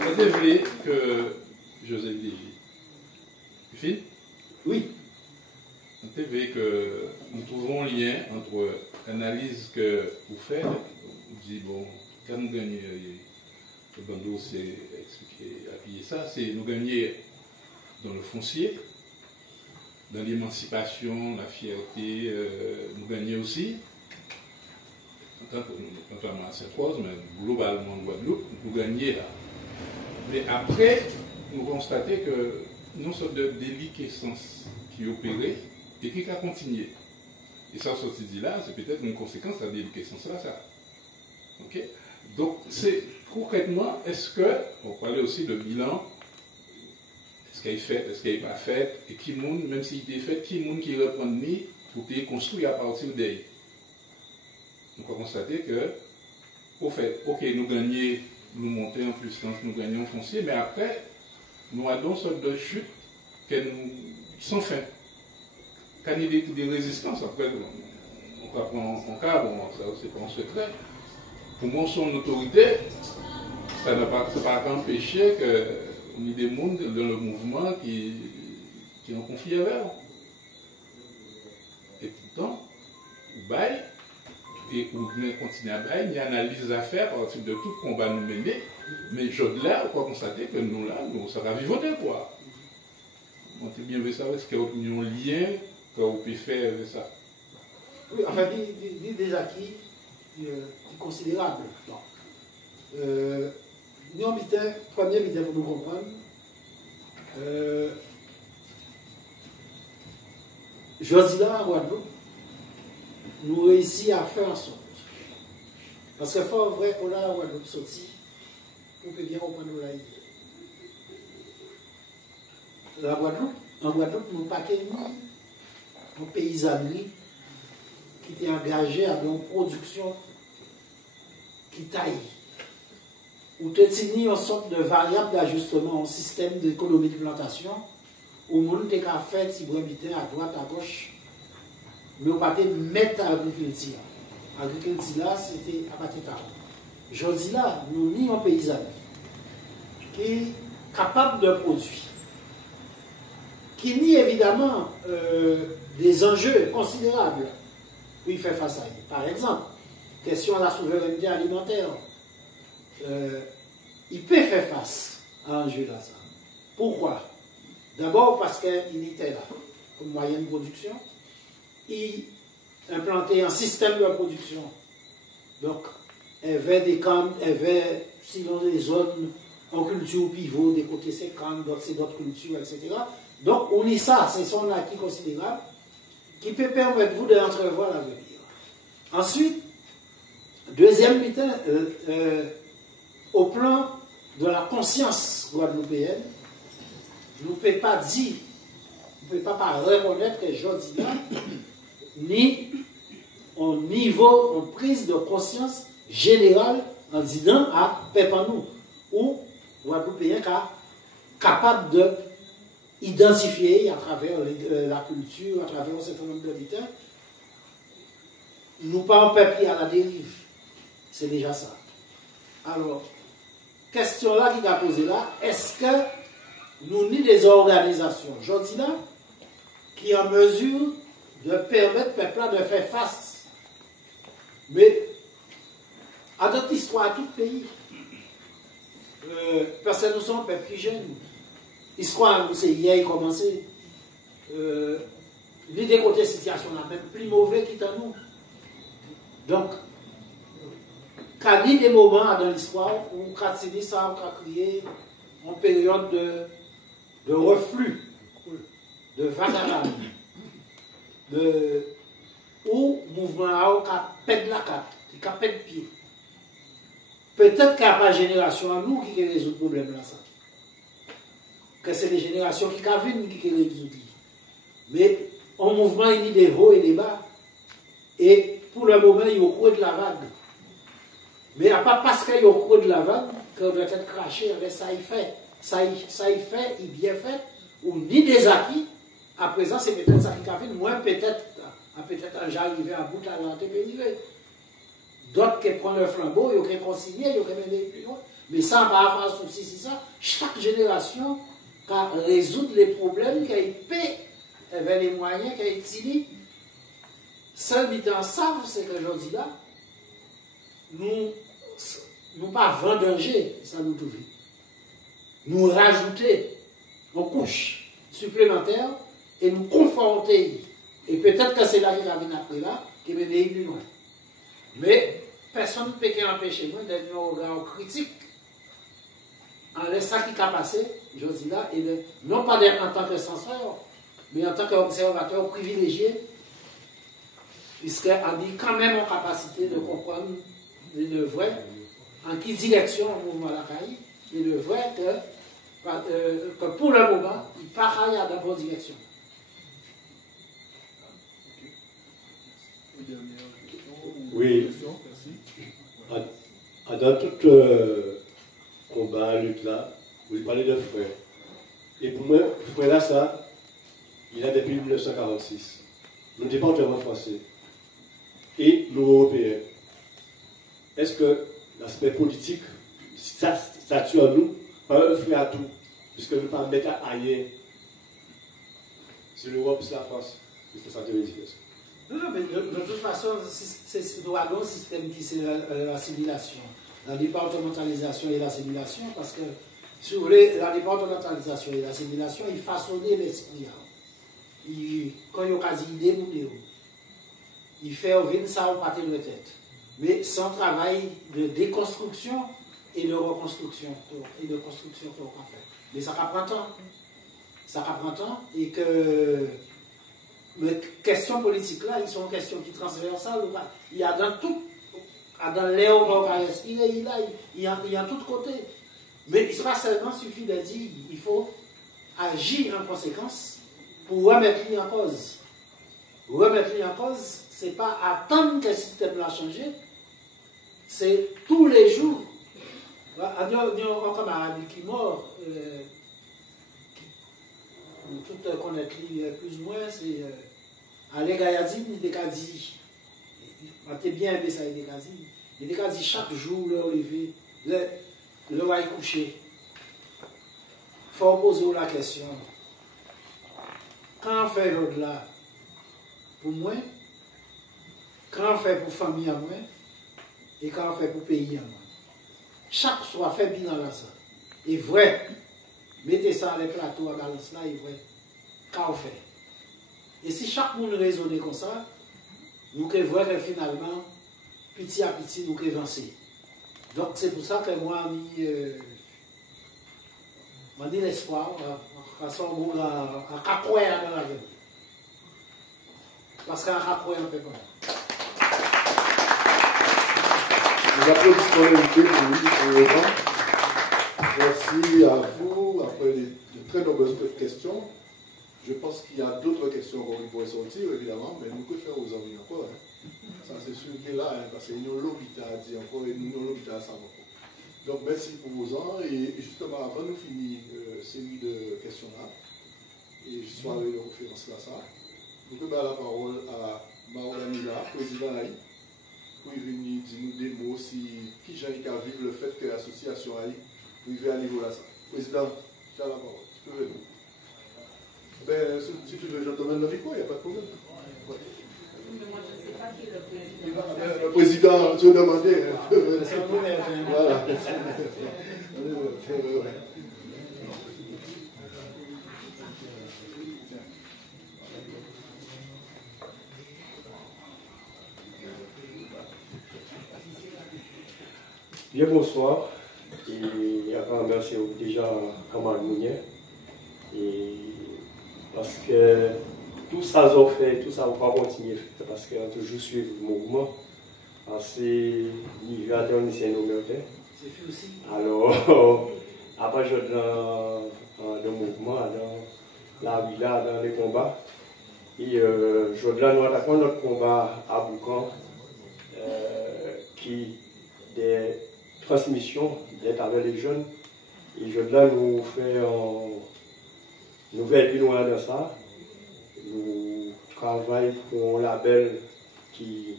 Vous voulez que Joseph Léger. Tu finis? Oui. Vous savez que nous trouvons un lien entre l'analyse que vous faites, vous dites, bon, quand nous gagnons, le bandeau c'est expliqué, appuyer ça, c'est nous gagner dans le foncier, dans l'émancipation, la fierté, nous gagner aussi, notamment à Sainte-Rose, mais globalement en Guadeloupe, nous gagner là. Mais après, nous constatons que nous sommes de déliquescence qui opérait et qui a continué. Et ça, ce que dit là, c'est peut-être une conséquence de la déliquescence là, ça. Ok? Donc, c'est concrètement, est-ce que, on parlait aussi de bilan, est-ce qu'elle est faite, est-ce qu'elle n'est pas faite, et qui monde, même s'il était fait, qui monde qui reprend ni pour te construire à partir d'elle. Donc, on va constater que, au fait, ok, nous gagnons, nous montons en puissance, nous gagnons en foncier, mais après, nous avons une sorte de chute sans fin. Quand il y a des résistances, après, on va prendre en cas, bon, ça c'est pas un secret. Pour moi, son autorité, ça n'a pas empêché qu'il y ait des mondes dans le mouvement qui ont conflit avec eux. Et pourtant, vous baillez, et vous continuez à bailler, il y a une analyse à faire à partir de tout combat nous mener, mais je-là, on peut constater que nous, là, ça va vivoter, quoi. On peut bien ver ça, est-ce qu'il y a un lien qu'on peut faire avec ça? Oui, enfin, il y a des acquis considérables. Nous, premier mitin pour nous comprendre, je dis là, à Guadeloupe, nous réussissons à faire en sorte. Parce que faut vrai, on a la Guadeloupe sorti, on peut bien reprendre la idée. En Guadeloupe, nous n'avons pas ni une paysannerie qui était engagée à une production qui taille. Ou peut-être une sorte de variable d'ajustement au système d'économie de plantation, où le monde a fait si vous habitez à droite, à gauche, mais on ne peut pas mettre l'agriculture. L'agriculture là, c'était à partir de là. Je dis là, nous n'y un paysannerie qui est capable de produire, qui nie évidemment des enjeux considérables pour y faire face à lui. Par exemple, question de la souveraineté alimentaire. Il peut faire face à un enjeu là. Ça. Pourquoi? D'abord parce qu'il était là, comme moyen de production. Il implantait un système de production. Donc, il y avait des camps, il y avait, sinon des zones en culture pivot, des côtés c'est camps, d'autres c'est d'autres cultures, etc. Donc, on lit ça, c'est son acquis considérable qui peut permettre vous d'entrevoir l'avenir. Ensuite, deuxième mitin, au plan de la conscience guadeloupéenne, nous ne pouvons pas dire, nous ne pouvons pas reconnaître que aujourd'hui, ni au niveau, en prise de conscience générale, en disant à Pépanou, ou Guadeloupéen capable de identifier à travers la culture, à travers un certain nombre d'habitants, nous pas un peuple à la dérive. C'est déjà ça. Alors, question là qui a posé là, est-ce que nous ni des organisations, je dis là, qui en mesure de permettre au peuple de faire face, mais à notre histoire, à tout pays, parce que nous sommes un peuple plus jeune, l'histoire, c'est hier commencé, l'idée côté situation là, même plus mauvais qu'il à nous. Donc, quand il y a des moments dans l'histoire où on a ça, on a créé une période de reflux, de vagabond, où le mouvement a perdu la carte, qui a perdu pied. Peut-être qu'il n'y a pas de génération à nous qui résout le problème là. Ça. Que c'est les générations qui viennent qui résoudent. Mais un mouvement, il y a des hauts et des bas. Et pour le moment, il y a au creux de la vague. Mais il n'y a pas parce qu'il y a au creux de la vague qu'on doit être craché avec ça, il fait. Ça, il fait, il bien fait, ou ni des acquis. À présent, c'est peut-être ça qui vient. Moi, peut-être j'arrive à bout à l'antépénivé. D'autres qui prennent le flambeau, ils ont consigné, ils ont mené plus loin. Mais ça, on va avoir un souci, c'est ça. Chaque génération qui résout les problèmes, qui paie avec les moyens, qui utilisent. Seul militant savent, c'est qu'aujourd'hui là, nous pas vendanger, ça nous trouve. Nous rajouter une couche supplémentaire et nous confronter. Et peut-être que c'est là qui va venir après là, qui va venir plus loin. Mais personne ne peut empêcher moi d'être un regard critique en laissant ça qui a passé, je dis là, et non pas en tant que censeur, mais en tant qu'observateur privilégié, puisqu'on dit quand même en capacité de comprendre le vrai, en quelle direction le mouvement la caille, et le vrai que pour le moment, il part à la bonne direction. Oui. Dans tout combat, lutte là, vous parlez de frères. Et pour moi, frère là, ça, il a depuis 1946. Nous ne sommes pas entièrement français. Et nous, Européens. Est-ce que l'aspect politique, ça tue en nous, pas un frère à tout, puisque nous ne pas mettre à ailleurs. C'est l'Europe, c'est la France. C'est ça qui veut dire. Non, mais de toute façon, c'est un système qui c'est l'assimilation, la départementalisation et l'assimilation, parce que si vous voulez, la départementalisation et l'assimilation, il façonnait l'esprit. Quand il y a quasi idée, il fait ouvrir ça au pâté de tête. Mais sans travail de déconstruction et de reconstruction, et de construction qu'on fait. Mais ça prend temps. Ça prend temps et que les questions politiques là, ils sont des questions qui transversales. Il y a dans tout, dans l'air qu'on va respirer, il y a tous côtés. Mais il sera seulement suffit de dire il faut agir en conséquence pour remettre lui en cause. Remettre lui en cause, ce n'est pas attendre que le système l'a changé, c'est tous les jours. Il y a un camarade qui est mort, tout connaître lui plus ou moins, c'est Alain Gayazine, il était dit, il bien aimé ça, il était dit chaque jour, le lever, le va coucher. Il faut poser la question. Quand on fait l'au-delà, pour moi, quand on fait pour famille à moi, et quand on fait pour pays à moi. Chaque soit fait bien dans ça. Et vrai, mettez ça à les plateaux à balance là, et vrai, quand on fait. Et si chaque monde raisonne comme ça, nous pouvons voir que finalement, petit à petit, nous pouvons avancer. Donc c'est pour ça que moi, m'a dit l'espoir, à son bout, à cacouer dans la vie. Parce qu'à cacouer, on ne peut pas. Nous applaudissons l'invité pour lui, pour le vent. Merci à vous. Après les très nombreuses questions. Je pense qu'il y a d'autres questions qu'on pourrait sortir, évidemment, mais nous pouvons faire aux amis encore. Hein. Ça, c'est sûr que là, hein, parce qu'il y a l'hôpital à dire encore et nous, l'hôpital à savoir. Donc, merci pour vos ans. Et justement, avant de finir série de questions-là, et soirée de conférence là, ça, nous pouvons donner la parole à Maoula Mila, président Haï, pour venir dire nous des mots si qui j'ai qu'à vivre le fait que l'association Haï arrive à niveau là. Ça. Président, tu as la parole. Tu peux venir. Ben, si tu veux, je te mène dans le micro, il n'y a pas de problème. Ouais. Moi, je ne sais pas qui est le président. Le président, tu veux demander. Voilà. Bien, bonsoir. Et avant, merci déjà Kamal Mounier. Et parce que tout ça qu'on fait, tout ça on va continuer parce qu'on a toujours suivi le mouvement. C'est niveau international américain. C'est fait aussi. Alors, après je dans le mouvement, dans la vie là, dans les combats. Et je nous attaquons notre combat à Boucan, qui des transmissions d'être avec les jeunes. Et je nous fait nous faisons plus loin de ça. Nous travaillons pour un label qui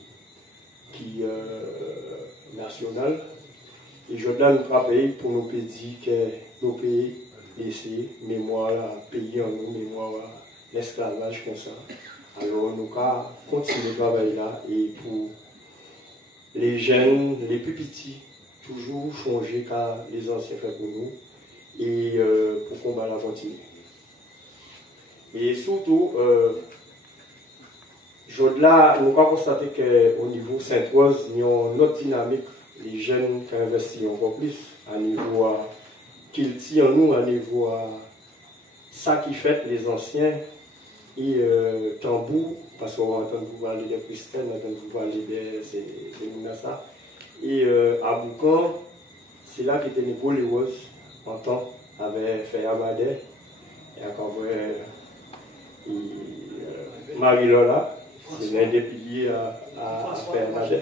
national. Et je donne trois pays pour nous dire que nos pays laissés, mémoire, pays en nous, mémoire, l'esclavage comme ça. Alors nous allons continuer le travail là et pour les jeunes, les plus petits, toujours changer car les anciens fait pour nous et pour qu'on va la continuer. Et surtout, là, nous avons constaté qu'au niveau Sainte-Rose, il y a une autre dynamique. Les jeunes qui investissent encore plus, à niveau qu'ils tirent en nous, à niveau ça qui fait les anciens et tambour, parce qu'on va entendre parler des Christians, on va entendre parler des Mounassa. Et à Boucan, c'est là qu'était Nico Léos, en temps, avait fait Abadé, et encore Marie-Lola, c'est l'un des piliers à faire Abadé.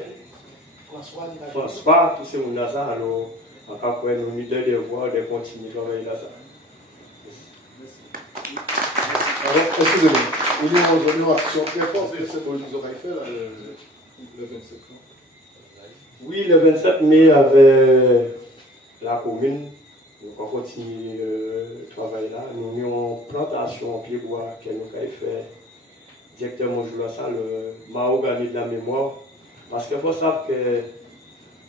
François, tous ces Mounassa, alors, encore nous avons des devoirs de continuer à travailler là. Alors, excusez-moi, il y a une action très forte que cette nous aurait fait là, le 27 mai. Oui, le 27 mai, avec la commune, nous avons continué le travail là. Nous avons une plantation en pied-bois que nous avons fait directement jouer à ça, le mahogany de la mémoire. Parce qu'il faut savoir que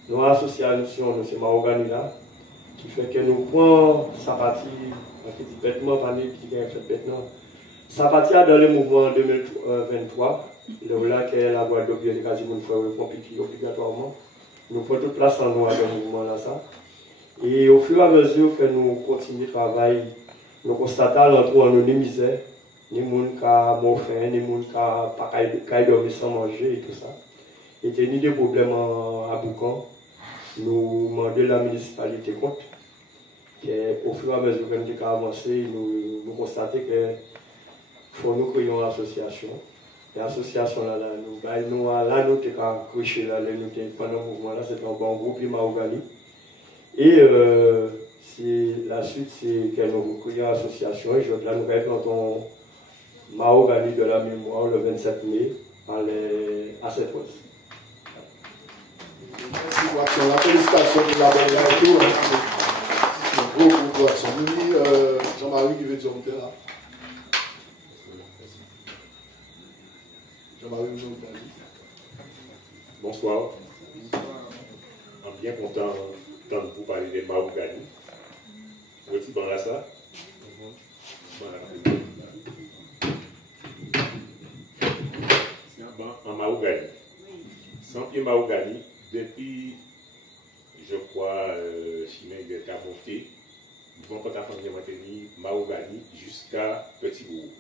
nos associations, c'est mahogany là, qui fait que nous prenons sa partie, qui dit bêtement, pas qui dit qu'elle fait bêtement. Ça partit dans le mouvement 2023, là que la boîte de bière quasiment une fois compliquée obligatoirement. Nous prenons toute place en noir dans le mouvement là ça. Et au fur et à mesure que nous continuons le travail, nous constatons l'entrée en nos misères, ni gens qui ont faim, ni gens qui n'ont pas dormi sans manger et tout ça. Et il y a des problèmes à Boucan. Nous demandons la municipalité compte. Au fur et à mesure que nous avons avancé, nous constatons que faut nous créer une association. L'association là, nous avons créé pendant le mouvement là, c'est un bon groupe, il m'a organisé. Et la suite, c'est que nous créons une association. Et là, nous avons Mahogany de la mémoire le 27 mai à cette fois. Merci pour l'action. La félicitation de la bonne retour. C'est un gros groupe d'action. Jean-Marie qui veut dire monter là. Jean-Marie, nous bonsoir. Je suis bien content d'entendre vous parler de Mahogany. Vous êtes bon là ça? Voilà. En Mahogany. Sans pied Mahogany, depuis, je crois, Chimay est à monter, nous ne pouvons pas maintenir Mahogany jusqu'à Petit Bourg.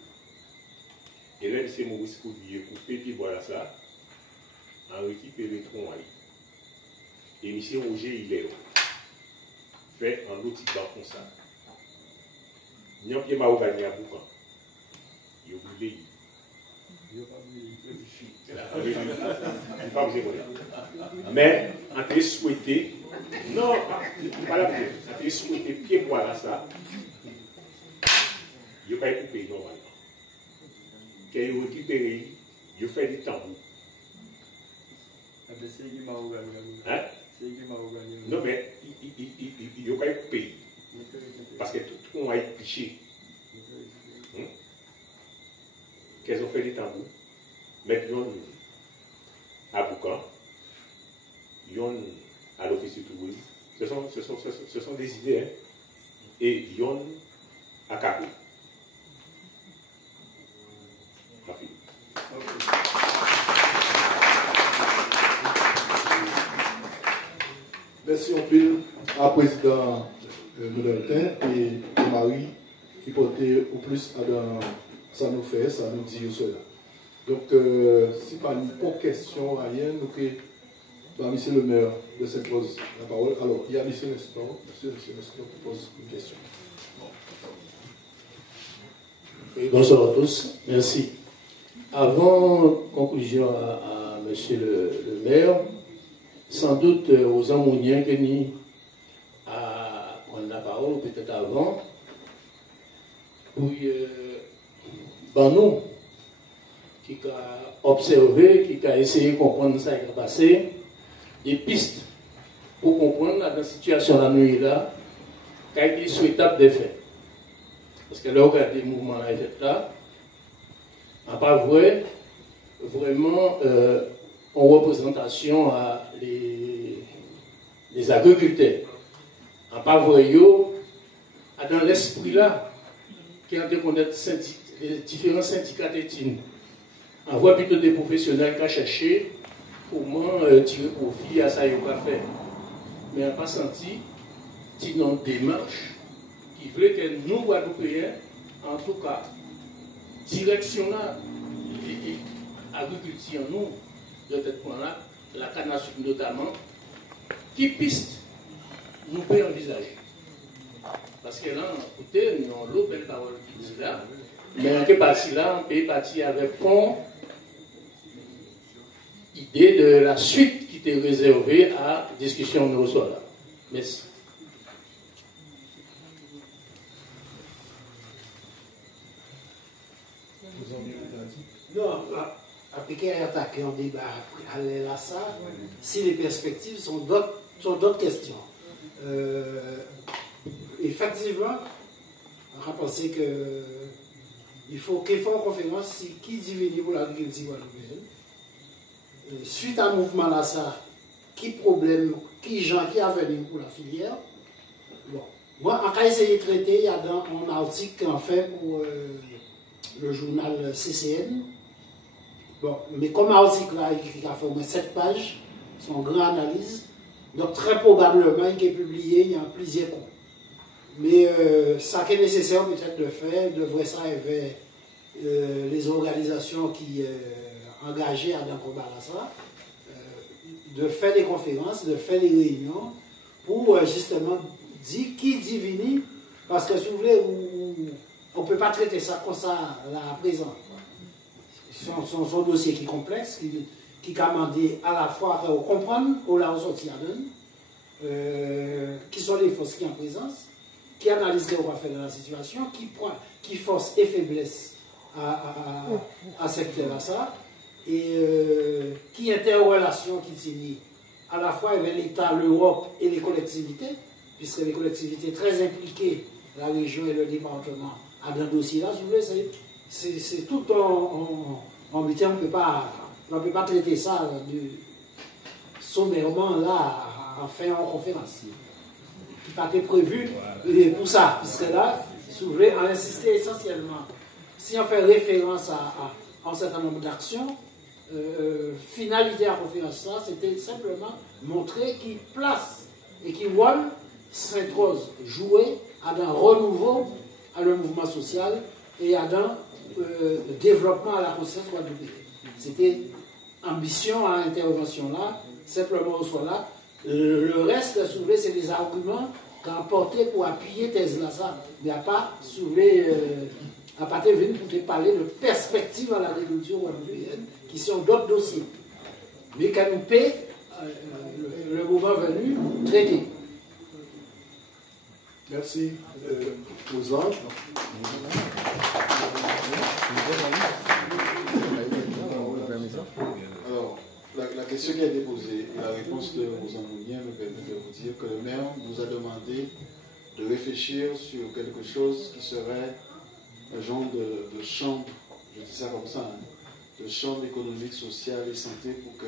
Et là, c'est Maurice Coulier, coupé, puis voilà ça, en récupérer tronc. Et M. Roger, il est fait un autre banc comme ça. Ni un pied mahogany à Boucan. Il a brûlé. Pas besoin de mais on t'a souhaité, non, pas la peine, on t'a souhaité pied bois là ça, il va être coupé normalement. Quand il récupère, il fait du tambour. Hein? Non, mais il va être coupé. Parce que tout le monde a été piché. Qu'elles ont fait du tambour. Maintenant, à Boucan, yon à l'office du tourisme. Ce sont des idées. Hein? Et yon à Kabou. Merci en pile à président Modèle et Marie qui portait au plus à ça nous fait, ça nous dit cela. Donc, si pas une question, rien, nous créons, monsieur le maire de Sainte-Rose la parole. Alors, il y a monsieur Nestor. Monsieur Nestor qui pose une question. Oui, bonsoir à tous. Merci. Avant conclusion à monsieur le maire, sans doute aux Amouniens que nous à prendre la parole, peut-être avant, pour nous, qui a observé, qui a essayé de comprendre ça qui est passé, des pistes pour comprendre la situation de la nuit là, qui a été souhaitable de faire. Parce que là, on regarde des mouvements là, là, on n'a pas vraiment en représentation à les agriculteurs. On n'a pas vraiment dans l'esprit là, qui a de connaître les différents syndicats d'études. On voit plutôt des professionnels qui ont cherché comment tirer profit à ça qu'ils ont fait. Mais on n'a pas senti une démarche qui voulait que nous, Guadeloupéens, en tout cas, direction là, l'agriculture, nous, de ce point-là, la canne à sucre notamment, qui piste nous pouvons envisager. Parce que là, écoutez, nous avons l'eau, belle parole qui dit là, mais en quelque partie là, on peut partir avec pont. Idée de la suite qui était réservée à la discussion de nos soirs. Merci. Non, appliquer et attaquer un débat aller là ça, si les perspectives sont d'autres questions. Effectivement, on a pensé que il faut qu'il fasse une conférence qui dit venir pour l'agriculture guadeloupéenne. Suite à un mouvement là ça, qui problème, qui gens qui a venu pour la filière. Bon, moi, on a essayé de traiter, il y a dans un article qu'on fait pour le journal CCN. Bon, mais comme article là, il a fait 7 pages, son grande analyse, donc très probablement il est publié, il y a plusieurs coups. Mais ça qui est nécessaire peut-être de faire, de voir ça avec les organisations qui engagées dans le combat là ça, de faire des conférences, de faire des réunions pour justement dire qui dit venir, parce que si vous voulez, on ne peut pas traiter ça comme ça là à présent. Son dossier qui est complexe, qui a demandé à la fois à comprendre, où la ressortie à donne, qui sont les forces qui sont en présence, qui analyse ce qu'on va faire dans la situation, qui force et faiblesse à secteur ça, et qui interrelation qui signe à la fois avec l'État, l'Europe et les collectivités, puisque les collectivités très impliquées, la région et le département, à un dossier là, si vous voulez, c'est tout en métier, on ne peut pas traiter ça sommairement là, en fin en conférence. Qui n'a pas été prévu pour ça, puisque là, si vous voulez, on a insisté essentiellement. Si on fait référence à un certain nombre d'actions, finalité à la conférence, c'était simplement montrer qui place et qui voit Sainte-Rose jouer à un renouveau à le mouvement social et à un développement à la conscience guadeloupéenne. C'était ambition à l'intervention là, simplement au soit là. Le reste, si vous voulez, c'est des arguments qui a apporté pour appuyer thèse là ça. Mais à pas soulever, à pas te venir pour te parler de perspectives à l'agriculture guadeloupéenne, qui sont d'autres dossiers. Mais qu'à nous paie, le moment venu, traiter. Merci aux autres. Alors, la question qui a été posée et la réponse de Rosan Mounier me permet de vous dire que le maire nous a demandé de réfléchir sur quelque chose qui serait un genre de chambre, je dis ça comme ça, hein, de chambre économique, sociale et santé pour que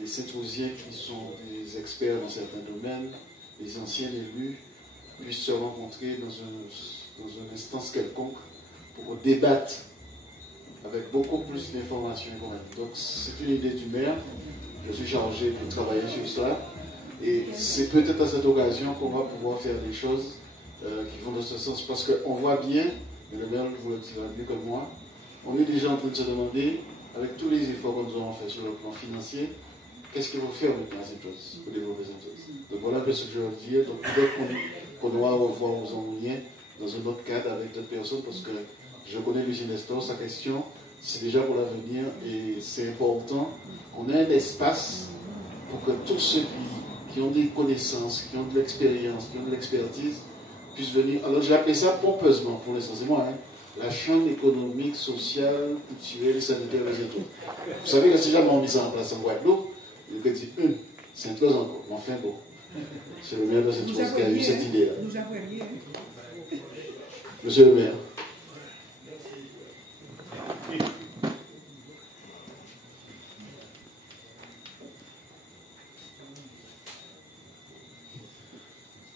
les Saint-Rosiens qui sont des experts dans certains domaines, les anciens élus, puissent se rencontrer dans une instance quelconque pour qu'on débatte avec beaucoup plus d'informations. Donc c'est une idée du maire, je suis chargé de travailler sur cela et c'est peut-être à cette occasion qu'on va pouvoir faire des choses qui vont dans ce sens parce qu'on voit bien, et le maire vous le dira mieux que moi, on est déjà en train de se demander, avec tous les efforts que nous avons fait sur le plan financier, qu'est-ce qu'il faut faire maintenant à Saint-Rose, pour développer Saint-Rose. Donc voilà un peu ce que je veux dire. Donc peut-être qu'on doit revoir aux Angouniens dans un autre cadre avec d'autres personnes parce que je connais Lucien Nestor, sa question, c'est déjà pour l'avenir et c'est important qu'on ait un espace pour que tous ceux qui ont des connaissances, qui ont de l'expérience, qui ont de l'expertise, puissent venir. Alors j'ai appelé ça pompeusement pour l'instant, c'est moi, hein, la chambre économique, sociale, culturelle et sanitaire des étoiles. Vous savez que si jamais on met ça en place en Guadeloupe, il y a une, Saint-Rose encore, mais enfin bon. C'est le maire de Saint-Rose qui a eu cette idée-là. Monsieur le maire.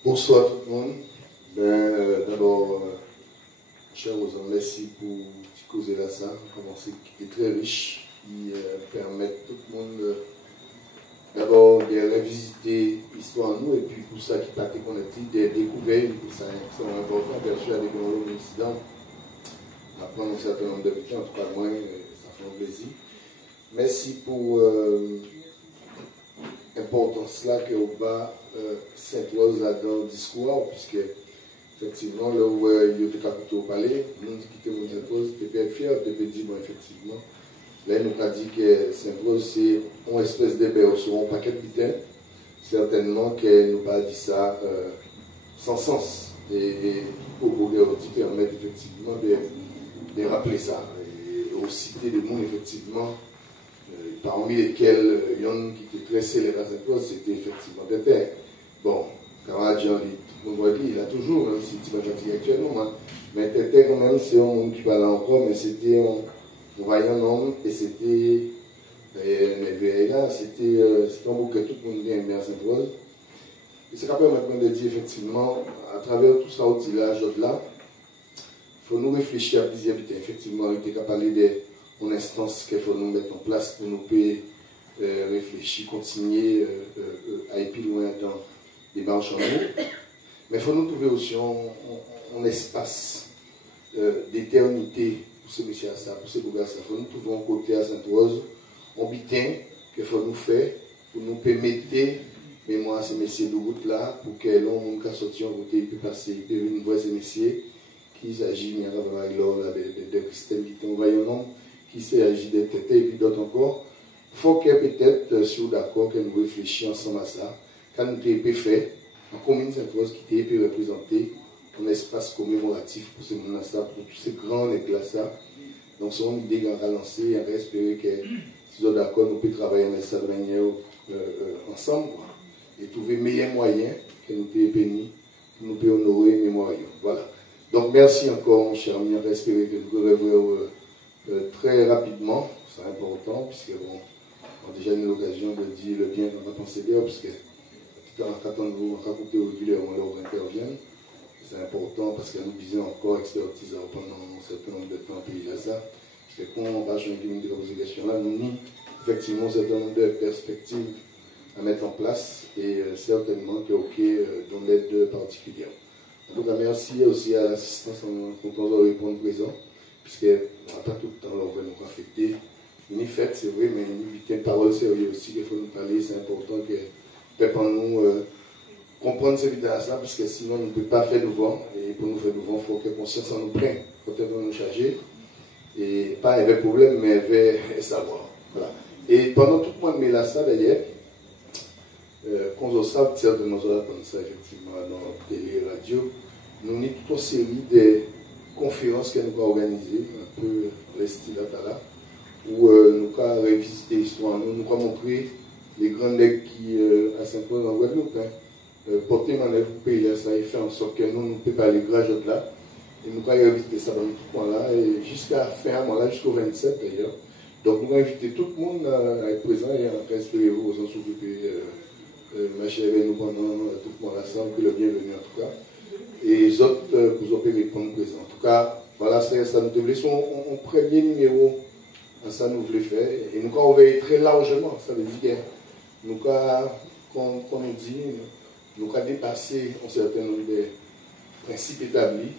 Bonsoir tout le monde. D'abord, cher Rosan, merci pour causer là ça. Qui est très riche, qui permet tout le monde d'abord de revisiter l'histoire nous et puis pour ça qui partait connecté, de découvrir, et ça c'est important, bien sûr, avec un incident, apprendre un certain nombre de temps, en tout cas moi, ça fait un plaisir. Merci pour l'importance là que au bas Saint-Rose a dans le discours, puisque effectivement, là où il y a des capotés au palais, nous qui quitté mon Saint-Rose, tu peux être fier, tu peux dire, bon, effectivement, là il nous a dit que Saint-Rose c'est une espèce de berceau sur un paquet de butin, certainement qu'elle nous a dit ça sans sens. Et tout pour permettre effectivement de rappeler ça. Et aux cités de monde, effectivement, parmi lesquels il y en a qui était très célèbre à Saint-Rose, c'était effectivement des terres. Bon, Caradjan, tout le monde il a toujours, même si tu vas fatigué actuellement, hein. Mais Tété, quand même, c'est un monde qui parle encore, mais c'était un vaillant homme, et c'était, là, c'était un mot que tout le monde aimait à Saint-Rose. Et c'est capable maintenant de dire, effectivement, à travers tout ça, au village là, il faut nous réfléchir à plusieurs buts. Effectivement, il était capable d'une instance qu'il faut nous mettre en place pour nous réfléchir, continuer à aller plus loin dans des marches en nous. Mais il faut nous trouver aussi un espace d'éternité pour ce monsieur ça, pour ce gars ça. Il faut nous trouver un côté à Saint-Rose, un butin qu'il faut nous faire pour nous permettre, mémoire ces messieurs de route là, pour que l'on puisse sortir en côté, il peut passer, il peut venir voir ces messieurs qui s'agit de Christelle qui est un vaillant homme, qui s'agit de Tété et puis d'autres encore. Il faut que peut-être, si vous d'accord, que nous réfléchissions ensemble à ça. Quand nous avons fait, en commune Saint-Rose qui était représenté un espace commémoratif pour ces gens-là, pour tous ces grands éclats ça. Donc c'est une idée qu'on va lancer et on va espérer que, si vous êtes d'accord, nous pouvons travailler avec ça de manière ensemble quoi, et trouver les meilleurs moyens que nous pouvons bénir, pour nous pouvons honorer les mémoires. Voilà. Donc merci encore, mon cher ami, on va espérer que nous reverrons très rapidement, c'est important, puisque bon, on a déjà eu l'occasion de dire le bien qu'on va penser d'eux, parce que quand on vous raconte régulièrement là où on intervient, c'est important parce que nous disons encore expertise pendant un certain nombre de temps pays là ça. Parce que quand on va changer une de ces questions-là, nous avons effectivement un certain nombre de perspectives à mettre en place et certainement que OK dans l'aide particulière. En tout cas, merci aussi à l'assistance en content de répondre présent, puisque on n'a pas tout le temps là, on va nous affecter. Une fête, c'est vrai, mais une parole sérieuse aussi qu'il faut nous parler, c'est important que peuple en nous comprendre cette idée à ça, parce que sinon, on ne peut pas faire de vent. Et pour nous faire de vent, il faut que conscience en nous prenne. Quand on nous charger. Et pas avec problème, mais avec savoir. Voilà. Et pendant tout le mois de mai, là, ça d'ailleurs, quand on sait de nos comme ça, effectivement, dans la télé, radio, nous avons toute une série de conférences que nous avons organisées, un peu les styles là, où nous avons revisité l'histoire, nous avons montré les grands legs qui, à Saint-Paul en Guadeloupe, porter en œuvre pour pays là, ça et faire en sorte que nous ne pouvons pas aller grâce là. Et nous avons invité ça dans tout ce point-là, et jusqu'à fin mois-là, jusqu'au 27 d'ailleurs. Donc nous avons invité tout le monde à être présent et à espérer vous en s'occuper, ma chère, nous pendant tout le monde ensemble, que le bienvenu en tout cas. Et les autres, vous opérez répondre présent. En tout cas, voilà, ça nous devait son premier numéro, ça nous voulait faire. Et nous avons veillé très largement, ça veut dire que nous avons, comme on dit, nous avons dépassé un certain nombre de principes établis.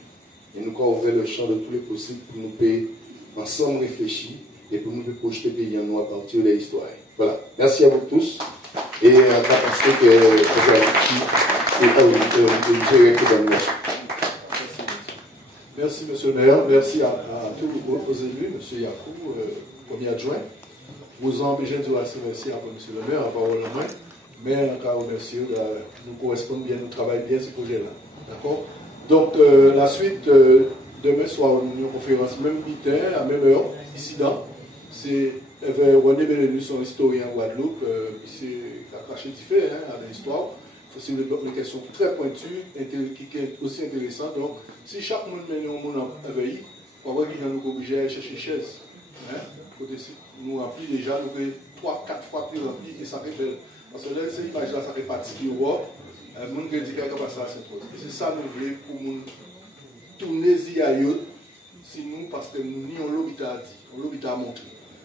Et nous avons ouvert le champ de tous les possibles pour nous payer ensemble réfléchir et pour nous projeter pays en nous à partir de l'histoire. Voilà. Merci à vous tous. Et à penser que vous avez Merci, monsieur le maire. Merci à tous vos élus, monsieur Yakou, premier adjoint. Vous empêchez de merci à monsieur le maire, à parole en main. Mais encore remercier, nous correspondons bien, nous travaillons bien ce projet-là. D'accord? Donc, la suite, demain soir, une conférence, même matin, à même heure, ici dans. C'est René Bélénu, son historien en Guadeloupe. C'est caché différent à l'histoire. C'est une question très pointue, qui est aussi intéressante. Donc, si chaque monde met un monde en veille, on va voir qu'il y a nous obligés à chercher une chaise. Nous remplis déjà, nous avons 3-4 fois plus rempli et ça révèle. Parce que là, cette image-là, ça fait partie du roi. Le monde qui dit qu'il y a ça, c'est c'est ça nous voulons pour nous tourner à eux, sinon parce que nous n'y on l'hôpital dit, on l'hôpital montré.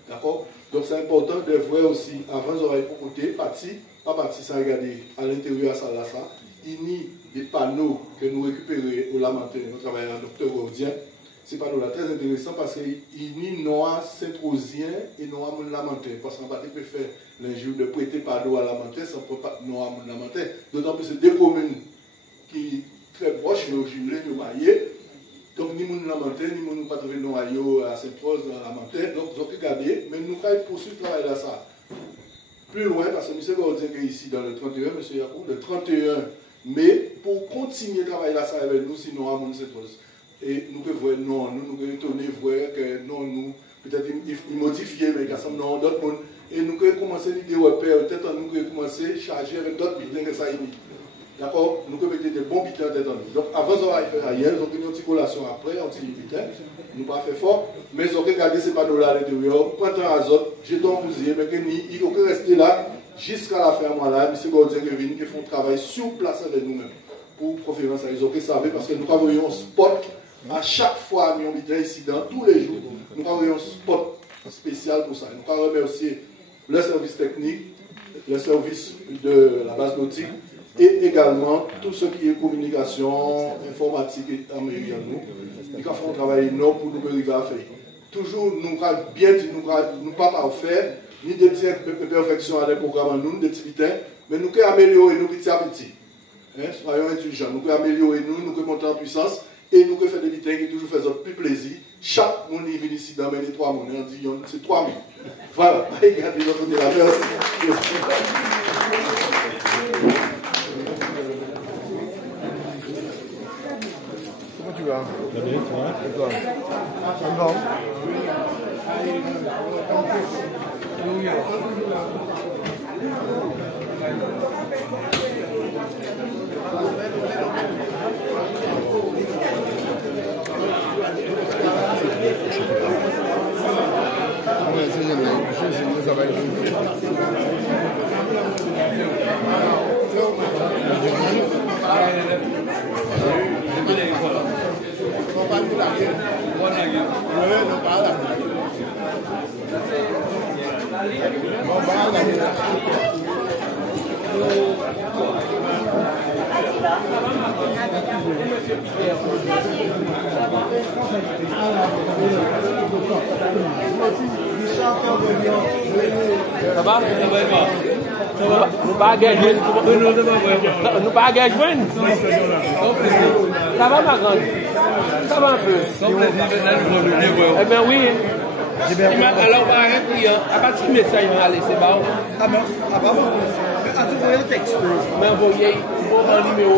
D'accord? Donc c'est important de voir aussi, avant les oreilles pour côté, parti, pas parti sans regarder à l'intérieur ça là ça, il y a des panneaux que nous récupérons au Lamentin, nous travaillons à Docteur Gordien. Ces panneaux-là très intéressants parce qu'il y a Noah Saint-Rosien et Noah Lamentin. Parce qu'on ne peut pas faire l'injure de prêter panneau à Lamentin sans Noah Lamentin. D'autant plus que c'est deux communes qui sont très proches, mais au jumelé, nous maillés. Donc, ni mon Lamentin, ni mon pas trouvé noyau à Saint-Rose dans Lamentin. Donc, vous regardez, mais nous allons poursuivre le travail là ça. Plus loin, parce que M. Gordien est ici dans le 31, M. Yacoub, le 31 mai, pour continuer le travail là ça avec nous, sinon à mon Saint-Rose. Et nous pouvons voir, non, nous pouvons étonner, voir que non, nous, peut-être ils modifient, mais qu'il y a non, d'autres mondes. Et nous pouvons commencer l'idée, peut-être nous pouvons commencer à charger avec d'autres bulletins que ça y est. D'accord? Nous pouvons mettre des bons bulletins dedans. Donc avant, on va faire rien, ils ont pris une petite collation après, un petit bulletin, nous pas fait fort, mais ils ont regardé ces panneaux-là à l'intérieur, printemps azote, jeton bousillé, mais ils ont resté là jusqu'à la fin mois là, M. Gordien et Vini qui font travail sur place avec nous-mêmes pour conférence. Ils ont savoir parce que nous travaillons en spot. À chaque fois, nous avons ici dans tous les jours, nous avons un spot spécial pour ça. Nous avons remercié le service technique, le service de la base nautique et également tout ce qui est communication, informatique et américaine. Nous avons fait un travail énorme pour nous arriver à faire. Toujours, nous avons bien dit, nous n'avons pas parfait, ni de perfection à des programmes, nous, des petits bitins, mais nous pouvons améliorer nous petit à petit. Soyons intelligents, nous pouvons améliorer nous pouvons monter en puissance. Et nous pouvons faire des bitins qui toujours faisons plus plaisir. Chaque monde qui vient ici dans les 3 mois, on dit c'est 3 000. Voilà, regardez l'autre côté là. Merci. Comment tu vas? Bien, toi? Ça va? Nous pas gagner. Nous pas gagner. Ça va ma grande. Ça va un peu. Eh bien oui. Alors par exemple, à partir du message, il m'a laissé bas. Ah bon? Ah bon? Ah tu vois le texte. Mais envoyez mon numéro.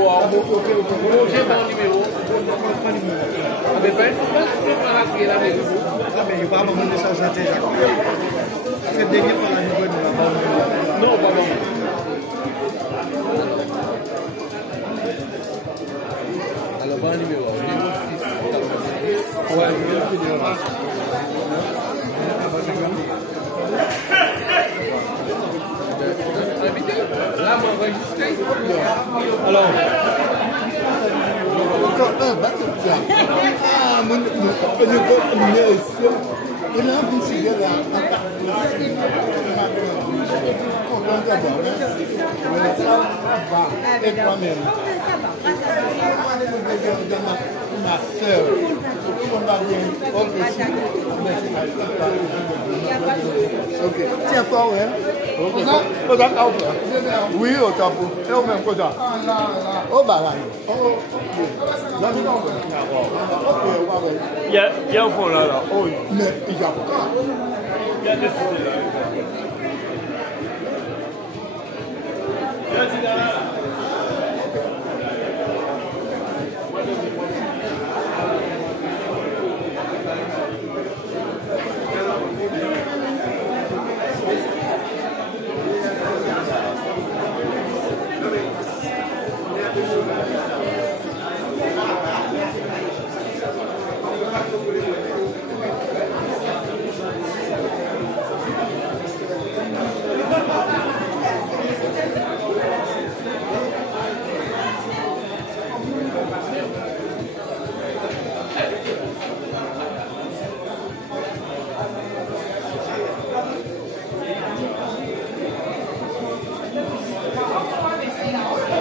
J'ai mon numéro. Mais pas pas rappeler la maison. Ah mais il pas mon message déjà. C'est dernier pour la nouvelle. Non, pas bon. Alors bon numéro. Ouais, numéro. Là, on va enregistrer. Alors. Ah, mon il a un peu de là. Et toi-même. Ma soeur. Ok. Tiens fort, hein? Oui, au tapeau. Et au même côté. Au barrage. Il y a un fond là. Oh, mais il y a pas. Il y a des là.